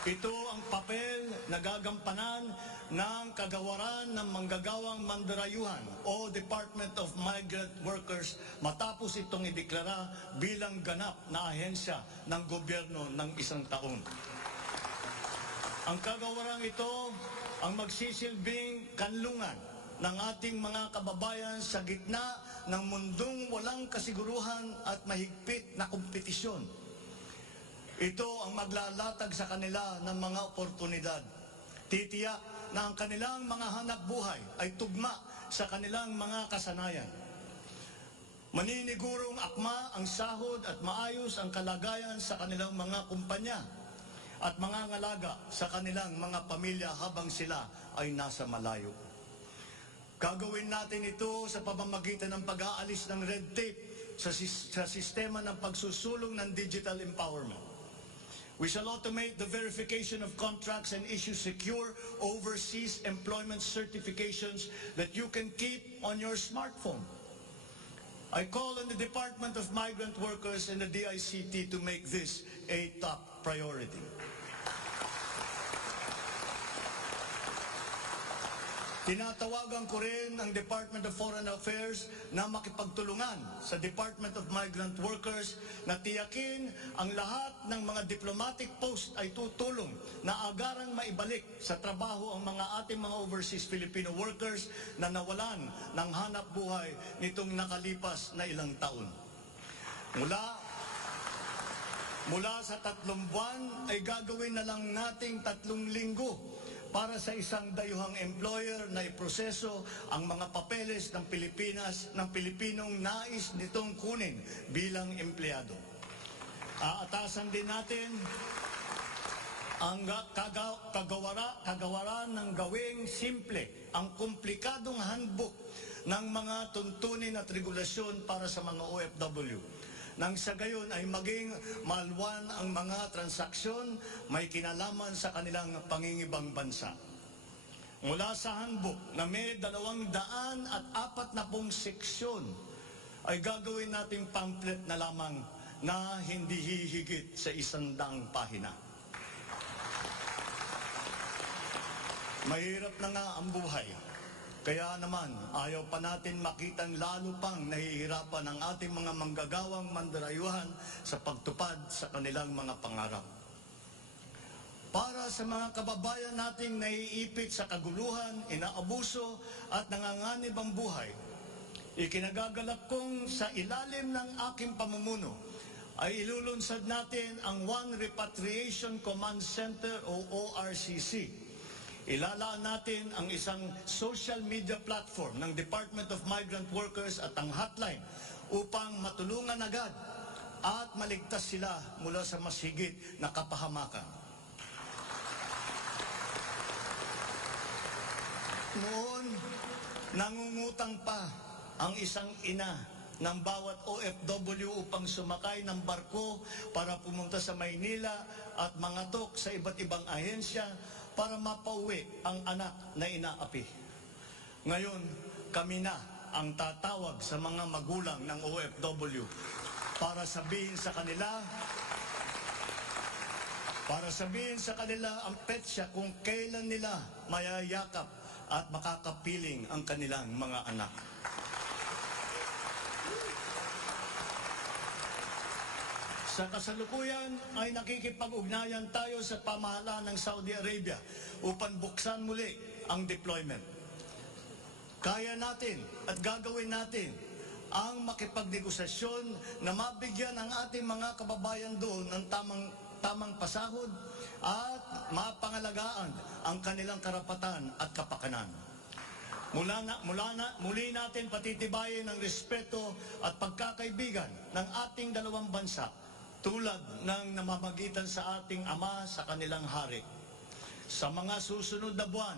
Ito ang papel na gagampanan ng kagawaran ng manggagawang mandarayuhan o Department of Migrant Workers matapos itong ideklara bilang ganap na ahensya ng gobyerno ng isang taon. Ang kagawarang ito ang magsisilbing kanlungan ng ating mga kababayan sa gitna ng mundong walang kasiguruhan at mahigpit na kompetisyon. Ito ang maglalatag sa kanila ng mga oportunidad. Titiyak na ang kanilang mga hanap buhay ay tugma sa kanilang mga kasanayan. Maninigurong akma ang sahod at maayos ang kalagayan sa kanilang mga kumpanya at mga ngalaga sa kanilang mga pamilya habang sila ay nasa malayo. Gagawin natin ito sa pamamagitan ng pag-aalis ng red tape sa sistema ng pagsusulong ng digital empowerment. We shall automate the verification of contracts and issue secure overseas employment certifications that you can keep on your smartphone. I call on the Department of Migrant Workers and the DICT to make this a top priority. Tinatawagan ko rin ang Department of Foreign Affairs na makipagtulungan sa Department of Migrant Workers na tiyakin ang lahat ng mga diplomatic post ay tutulong na agarang maibalik sa trabaho ang mga ating mga overseas Filipino workers na nawalan ng hanap buhay nitong nakalipas na ilang taon. Mula sa 3 buwan ay gagawin na lang nating 3 linggo para sa isang dayuhang employer na iproseso ang mga papeles ng Pilipinas ng Pilipinong nais nitong kunin bilang empleyado. Aatasan din natin ang kagawaran ng gawing simple ang komplikadong handbook ng mga tuntunin at regulasyon para sa mga OFW. Nang sa gayon ay maging malwan ang mga transaksyon may kinalaman sa kanilang pangingibang bansa. Mula sa handbook na may 240 seksyon ay gagawin nating pamphlet na lamang na hindi hihigit sa 100 pahina. Mahirap na nga ang buhay. Kaya naman, ayaw pa natin makitang lalo pang nahihirapan ang ating mga manggagawang mandarayuhan sa pagtupad sa kanilang mga pangarap. Para sa mga kababayan nating naiipit sa kaguluhan, inaabuso at nanganganib ang buhay, ikinagagalak kong sa ilalim ng aking pamumuno ay ilulunsad natin ang One Repatriation Command Center o ORCC. Ilalaan natin ang isang social media platform ng Department of Migrant Workers at ang hotline upang matulungan agad at maligtas sila mula sa mas higit na kapahamakan. Noon, nangungutang pa ang isang ina ng bawat OFW upang sumakay ng barko para pumunta sa Maynila at mangatok sa iba't ibang ahensya para mapauwi ang anak na inaapi. Ngayon, kami na ang tatawag sa mga magulang ng OFW para sabihin sa kanila ang petsa kung kailan nila mayayakap at makakapiling ang kanilang mga anak. Sa kasalukuyan ay nakikipag-ugnayan tayo sa pamahalaan ng Saudi Arabia upang buksan muli ang deployment. Kaya natin at gagawin natin ang makipagnegosasyon na mabigyan ang ating mga kababayan doon ng tamang pasahod at mapangalagaan ang kanilang karapatan at kapakanan. Muli natin patitibayin ang respeto at pagkakaibigan ng ating dalawang bansa tulad ng namamagitan sa ating ama sa kanilang hari. Sa mga susunod na buwan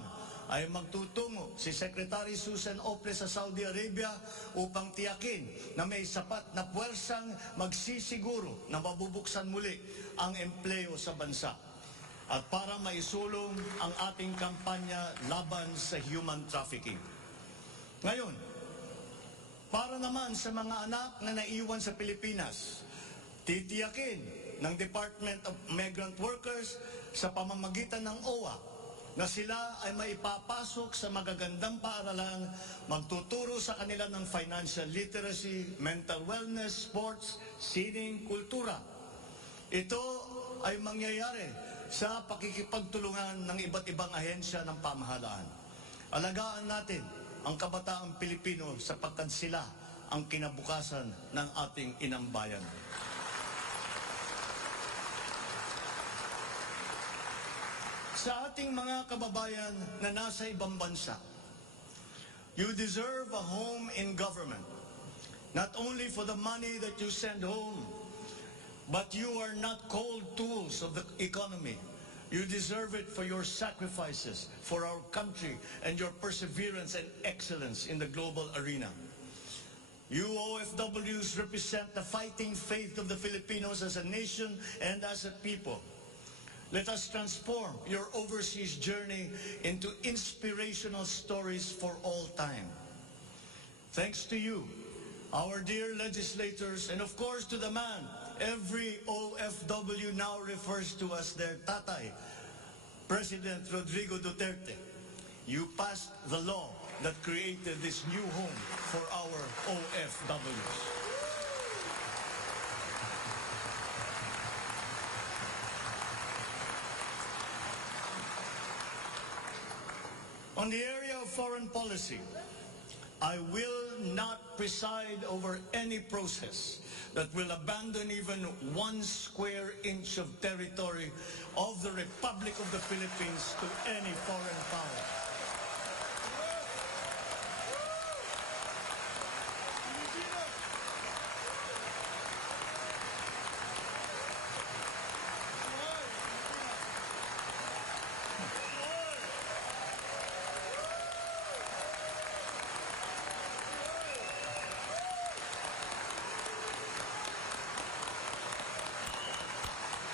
ay magtutungo si Secretary Susan Ople sa Saudi Arabia upang tiyakin na may sapat na puwersang magsisiguro na mabubuksan muli ang empleo sa bansa at para maisulong ang ating kampanya laban sa human trafficking. Ngayon, para naman sa mga anak na naiwan sa Pilipinas, titiyakin ng Department of Migrant Workers sa pamamagitan ng OWA na sila ay maipapasok sa magagandang paaralan, magtuturo sa kanila ng financial literacy, mental wellness, sports, sining, kultura. Ito ay mangyayari sa pakikipagtulungan ng iba't ibang ahensya ng pamahalaan. Alagaan natin ang kabataang Pilipino sapagkat sila ang kinabukasan ng ating inang bayan. Sa ating mga kababayan na nasa ibang bansa, you deserve a home in government, not only for the money that you send home, but you are not cold tools of the economy. You deserve it for your sacrifices for our country and your perseverance and excellence in the global arena. You OFWs represent the fighting faith of the Filipinos as a nation and as a people. Let us transform your overseas journey into inspirational stories for all time. Thanks to you, our dear legislators, and of course to the man every OFW now refers to as their tatay, President Rodrigo Duterte. You passed the law that created this new home for our OFWs. On the area of foreign policy, I will not preside over any process that will abandon even 1 square inch of territory of the Republic of the Philippines to any foreign power.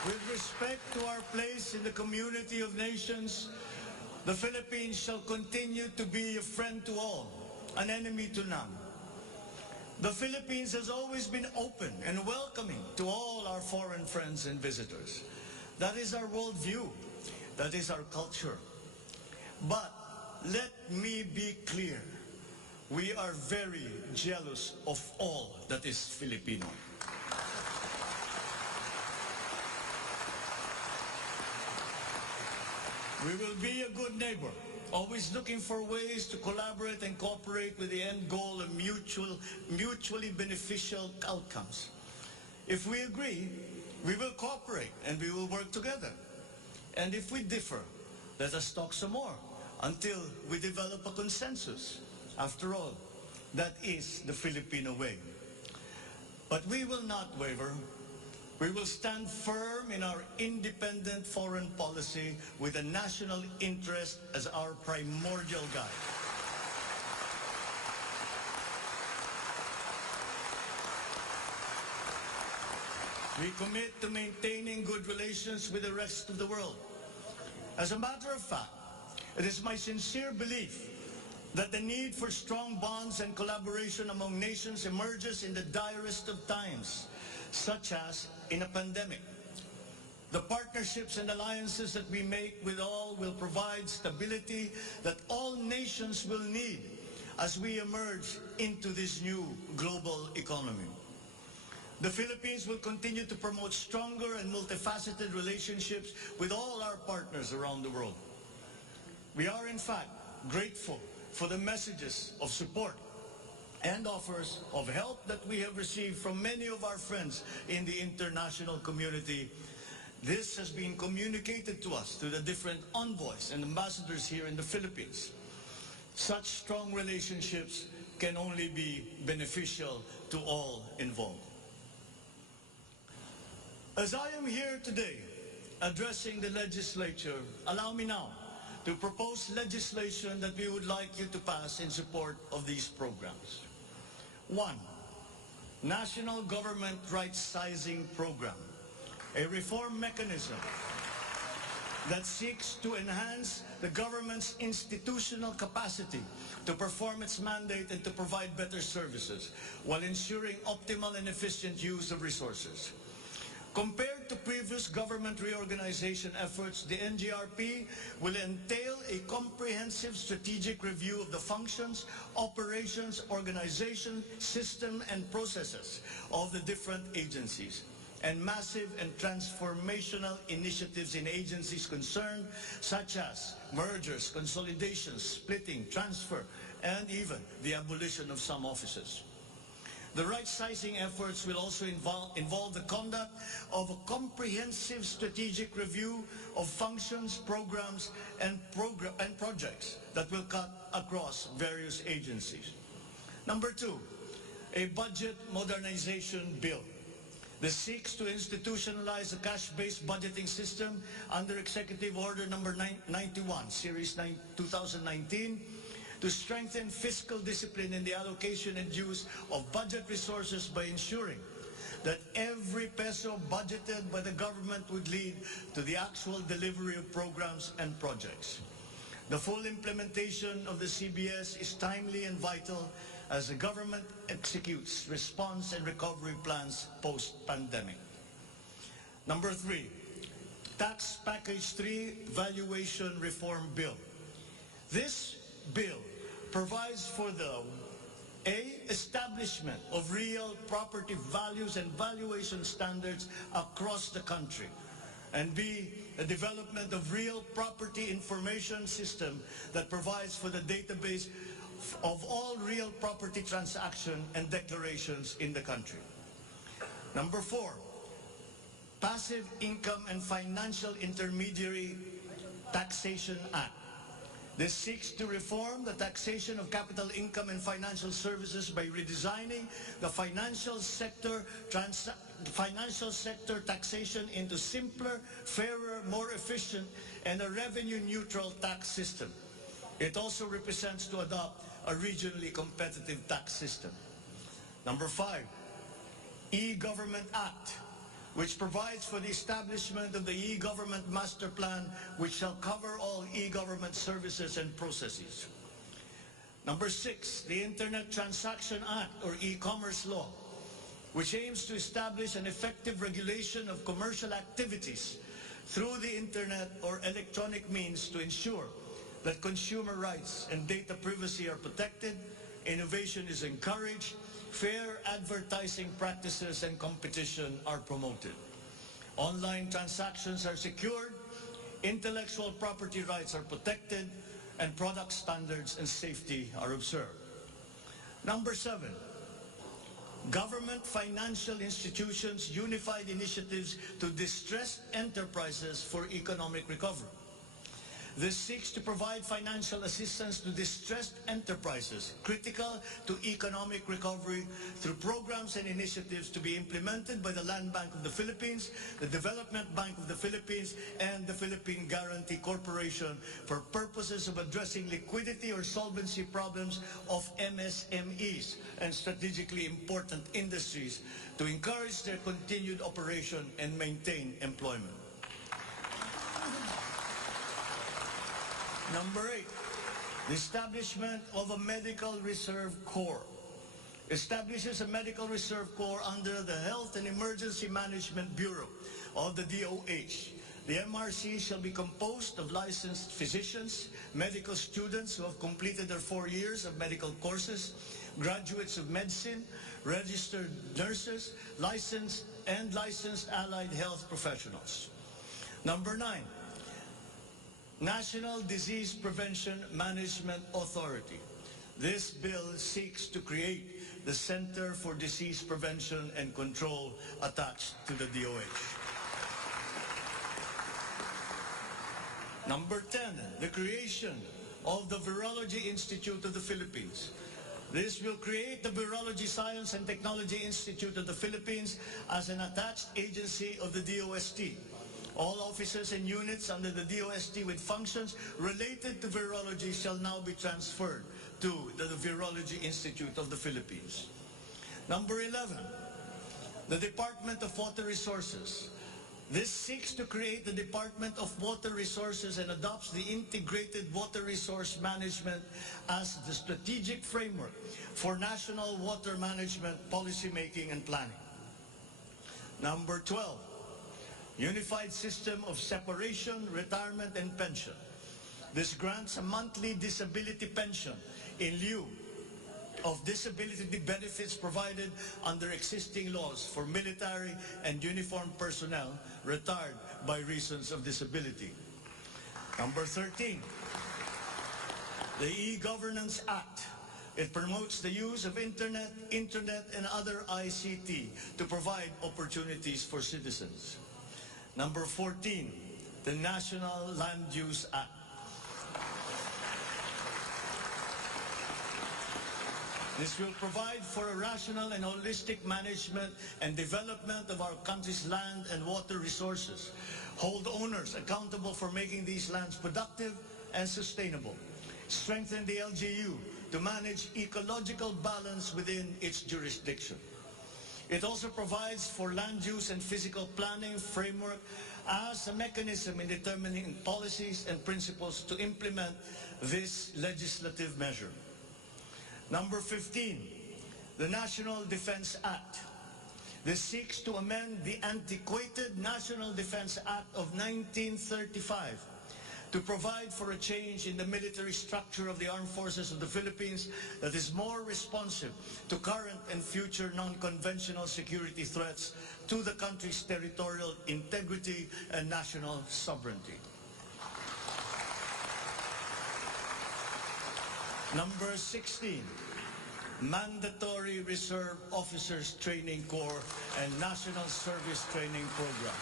With respect to our place in the community of nations, the Philippines shall continue to be a friend to all, an enemy to none. The Philippines has always been open and welcoming to all our foreign friends and visitors. That is our worldview. That is our culture. But let me be clear. We are very jealous of all that is Filipino. We will be a good neighbor, always looking for ways to collaborate and cooperate with the end goal of mutually beneficial outcomes. If we agree, we will cooperate and we will work together. And if we differ, let us talk some more until we develop a consensus. After all, that is the Filipino way. But we will not waver. We will stand firm in our independent foreign policy with the national interest as our primordial guide. We commit to maintaining good relations with the rest of the world. As a matter of fact, it is my sincere belief that the need for strong bonds and collaboration among nations emerges in the direst of times, such as in a pandemic. The partnerships and alliances that we make with all will provide stability that all nations will need as we emerge into this new global economy. The Philippines will continue to promote stronger and multifaceted relationships with all our partners around the world. We are, in fact, grateful for the messages of support and offers of help that we have received from many of our friends in the international community. This has been communicated to us through the different envoys and ambassadors here in the Philippines. Such strong relationships can only be beneficial to all involved. As I am here today, addressing the legislature, allow me now to propose legislation that we would like you to pass in support of these programs. 1. National Government Right-Sizing Program, a reform mechanism that seeks to enhance the government's institutional capacity to perform its mandate and to provide better services while ensuring optimal and efficient use of resources. Compared to previous government reorganization efforts, the NGRP will entail a comprehensive strategic review of the functions, operations, organization, system, and processes of the different agencies, and massive and transformational initiatives in agencies concerned, such as mergers, consolidations, splitting, transfer, and even the abolition of some offices. The right-sizing efforts will also involve the conduct of a comprehensive strategic review of functions, programs, and projects that will cut across various agencies. Number 2, a budget modernization bill. This seeks to institutionalize a cash-based budgeting system under Executive Order number 91, Series 2019, to strengthen fiscal discipline in the allocation and use of budget resources by ensuring that every peso budgeted by the government would lead to the actual delivery of programs and projects. The full implementation of the CBS is timely and vital as the government executes response and recovery plans post-pandemic. Number 3, Tax Package 3 Valuation Reform Bill. This bill provides for the A, establishment of real property values and valuation standards across the country, and B, the development of real property information system that provides for the database of all real property transaction and declarations in the country. Number 4, Passive Income and Financial Intermediary Taxation Act. This seeks to reform the taxation of capital income and financial services by redesigning the financial sector taxation into simpler, fairer, more efficient, and a revenue-neutral tax system. It also represents to adopt a regionally competitive tax system. Number 5, E-Government Act, which provides for the establishment of the E-Government Master Plan, which shall cover all e-government services and processes. Number 6, the Internet Transaction Act, or e-commerce law, which aims to establish an effective regulation of commercial activities through the Internet or electronic means to ensure that consumer rights and data privacy are protected, innovation is encouraged, fair advertising practices and competition are promoted. Online transactions are secured, intellectual property rights are protected, and product standards and safety are observed. Number 7, Government Financial Institutions Unified Initiatives to Distressed Enterprises for Economic Recovery. This seeks to provide financial assistance to distressed enterprises critical to economic recovery through programs and initiatives to be implemented by the Land Bank of the Philippines, the Development Bank of the Philippines, and the Philippine Guarantee Corporation for purposes of addressing liquidity or solvency problems of MSMEs and strategically important industries to encourage their continued operation and maintain employment. Number 8, the establishment of a Medical Reserve Corps. Establishes a Medical Reserve Corps under the Health and Emergency Management Bureau of the DOH. The MRC shall be composed of licensed physicians, medical students who have completed their 4 years of medical courses, graduates of medicine, registered nurses, licensed allied health professionals. Number 9, National Disease Prevention Management Authority. This bill seeks to create the Center for Disease Prevention and Control attached to the DOH. Number 10, the creation of the Virology Institute of the Philippines. This will create the Virology Science and Technology Institute of the Philippines as an attached agency of the DOST. All officers and units under the DOST with functions related to virology shall now be transferred to the Virology Institute of the Philippines. Number 11, the Department of Water Resources. This seeks to create the Department of Water Resources and adopts the integrated water resource management as the strategic framework for national water management, policy making, and planning. Number 12, Unified System of Separation, Retirement, and Pension. This grants a monthly disability pension in lieu of disability benefits provided under existing laws for military and uniformed personnel retired by reasons of disability. Number 13, the E-Governance Act. It promotes the use of internet, and other ICT to provide opportunities for citizens. Number 14, the National Land Use Act. This will provide for a rational and holistic management and development of our country's land and water resources, hold owners accountable for making these lands productive and sustainable, strengthen the LGU to manage ecological balance within its jurisdiction. It also provides for land use and physical planning framework as a mechanism in determining policies and principles to implement this legislative measure. Number 15, the National Defense Act. This seeks to amend the antiquated National Defense Act of 1935 to provide for a change in the military structure of the armed forces of the Philippines that is more responsive to current and future non-conventional security threats to the country's territorial integrity and national sovereignty. Number 16, Mandatory Reserve Officers Training Corps and National Service Training Program.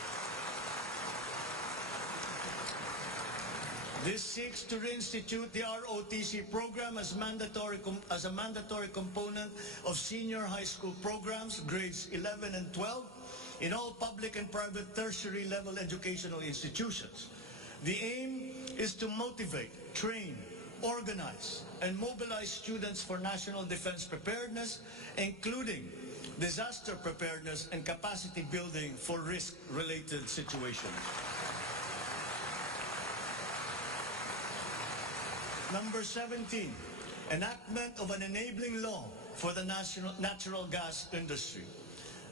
This seeks to reinstitute the ROTC program as a mandatory component of senior high school programs, grades 11 and 12, in all public and private tertiary level educational institutions. The aim is to motivate, train, organize, and mobilize students for national defense preparedness, including disaster preparedness and capacity building for risk-related situations. Number 17, enactment of an enabling law for the natural gas industry.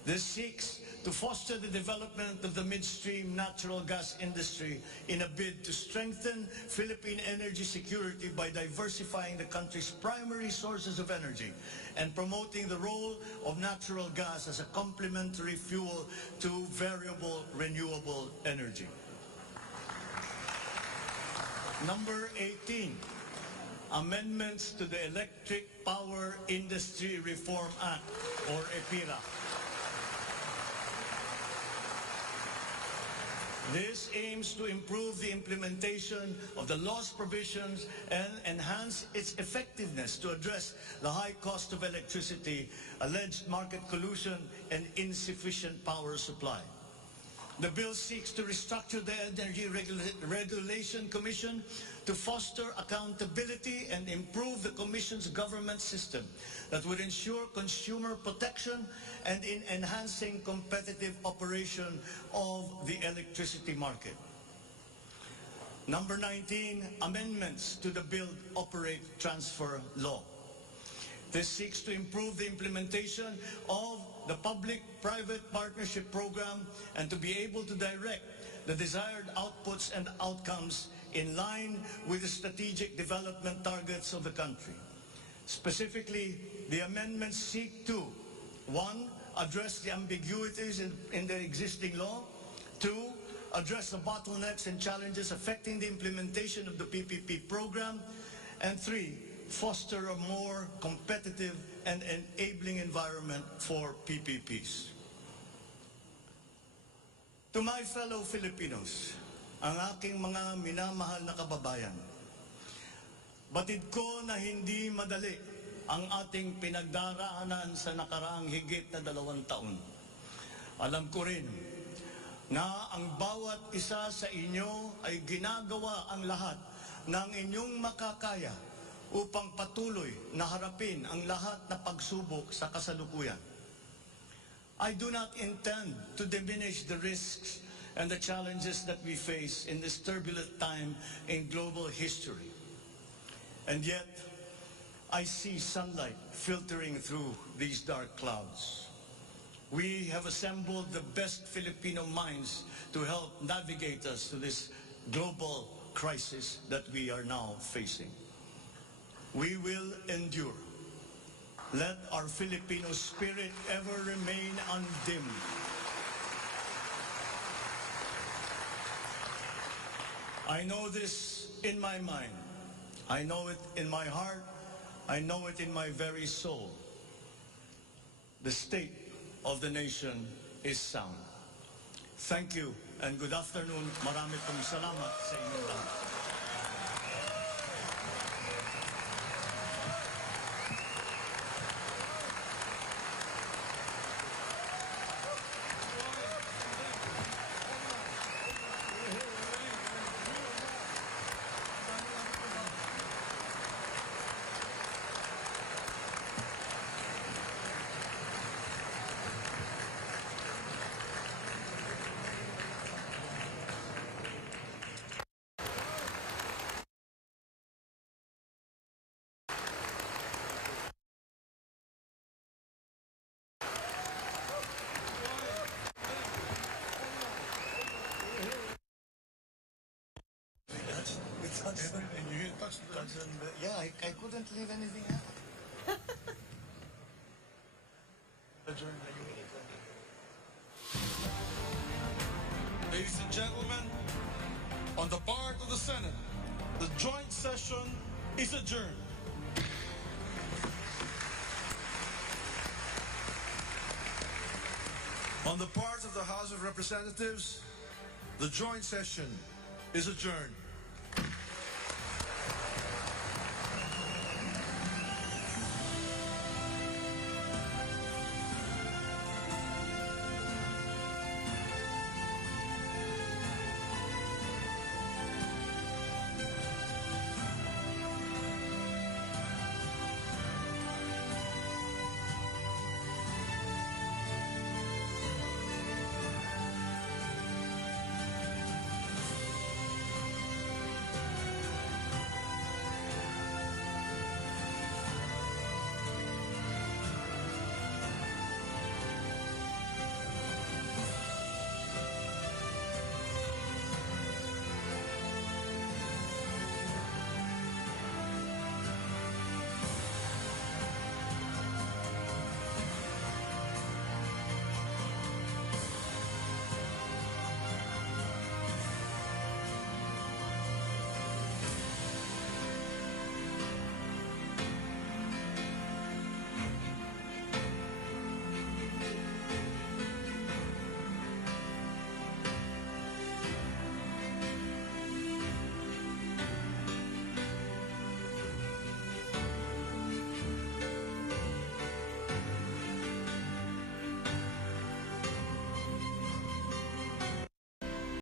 This seeks to foster the development of the midstream natural gas industry in a bid to strengthen Philippine energy security by diversifying the country's primary sources of energy and promoting the role of natural gas as a complementary fuel to variable renewable energy. Number 18, amendments to the Electric Power Industry Reform Act, or EPIRA. This aims to improve the implementation of the law's provisions and enhance its effectiveness to address the high cost of electricity, alleged market collusion, and insufficient power supply. The bill seeks to restructure the Energy Regulation Commission to foster accountability and improve the Commission's government system that would ensure consumer protection and in enhancing competitive operation of the electricity market. Number 19, amendments to the Build, Operate, Transfer law. This seeks to improve the implementation of the public-private partnership program and to be able to direct the desired outputs and outcomes in line with the strategic development targets of the country. Specifically, the amendments seek to, 1, address the ambiguities in the existing law, 2, address the bottlenecks and challenges affecting the implementation of the PPP program, and 3, foster a more competitive and enabling environment for PPPs. To my fellow Filipinos, ang aking mga minamahal na kababayan, batid ko na hindi madali ang ating pinagdaraanan sa nakaraang higit na 2 taon. Alam ko rin na ang bawat isa sa inyo ay ginagawa ang lahat ng inyong makakaya upang patuloy na harapin ang lahat na pagsubok sa kasalukuyan. I do not intend to diminish the risks and the challenges that we face in this turbulent time in global history. And yet, I see sunlight filtering through these dark clouds. We have assembled the best Filipino minds to help navigate us to this global crisis that we are now facing. We will endure. Let our Filipino spirit ever remain undimmed. I know this in my mind. I know it in my heart. I know it in my very soul. The state of the nation is sound. Thank you and good afternoon. Marami pong salamat sa inyong lahat. And you touch the Yeah, I couldn't leave anything out. Ladies and gentlemen, on the part of the Senate, the joint session is adjourned. On the part of the House of Representatives, the joint session is adjourned.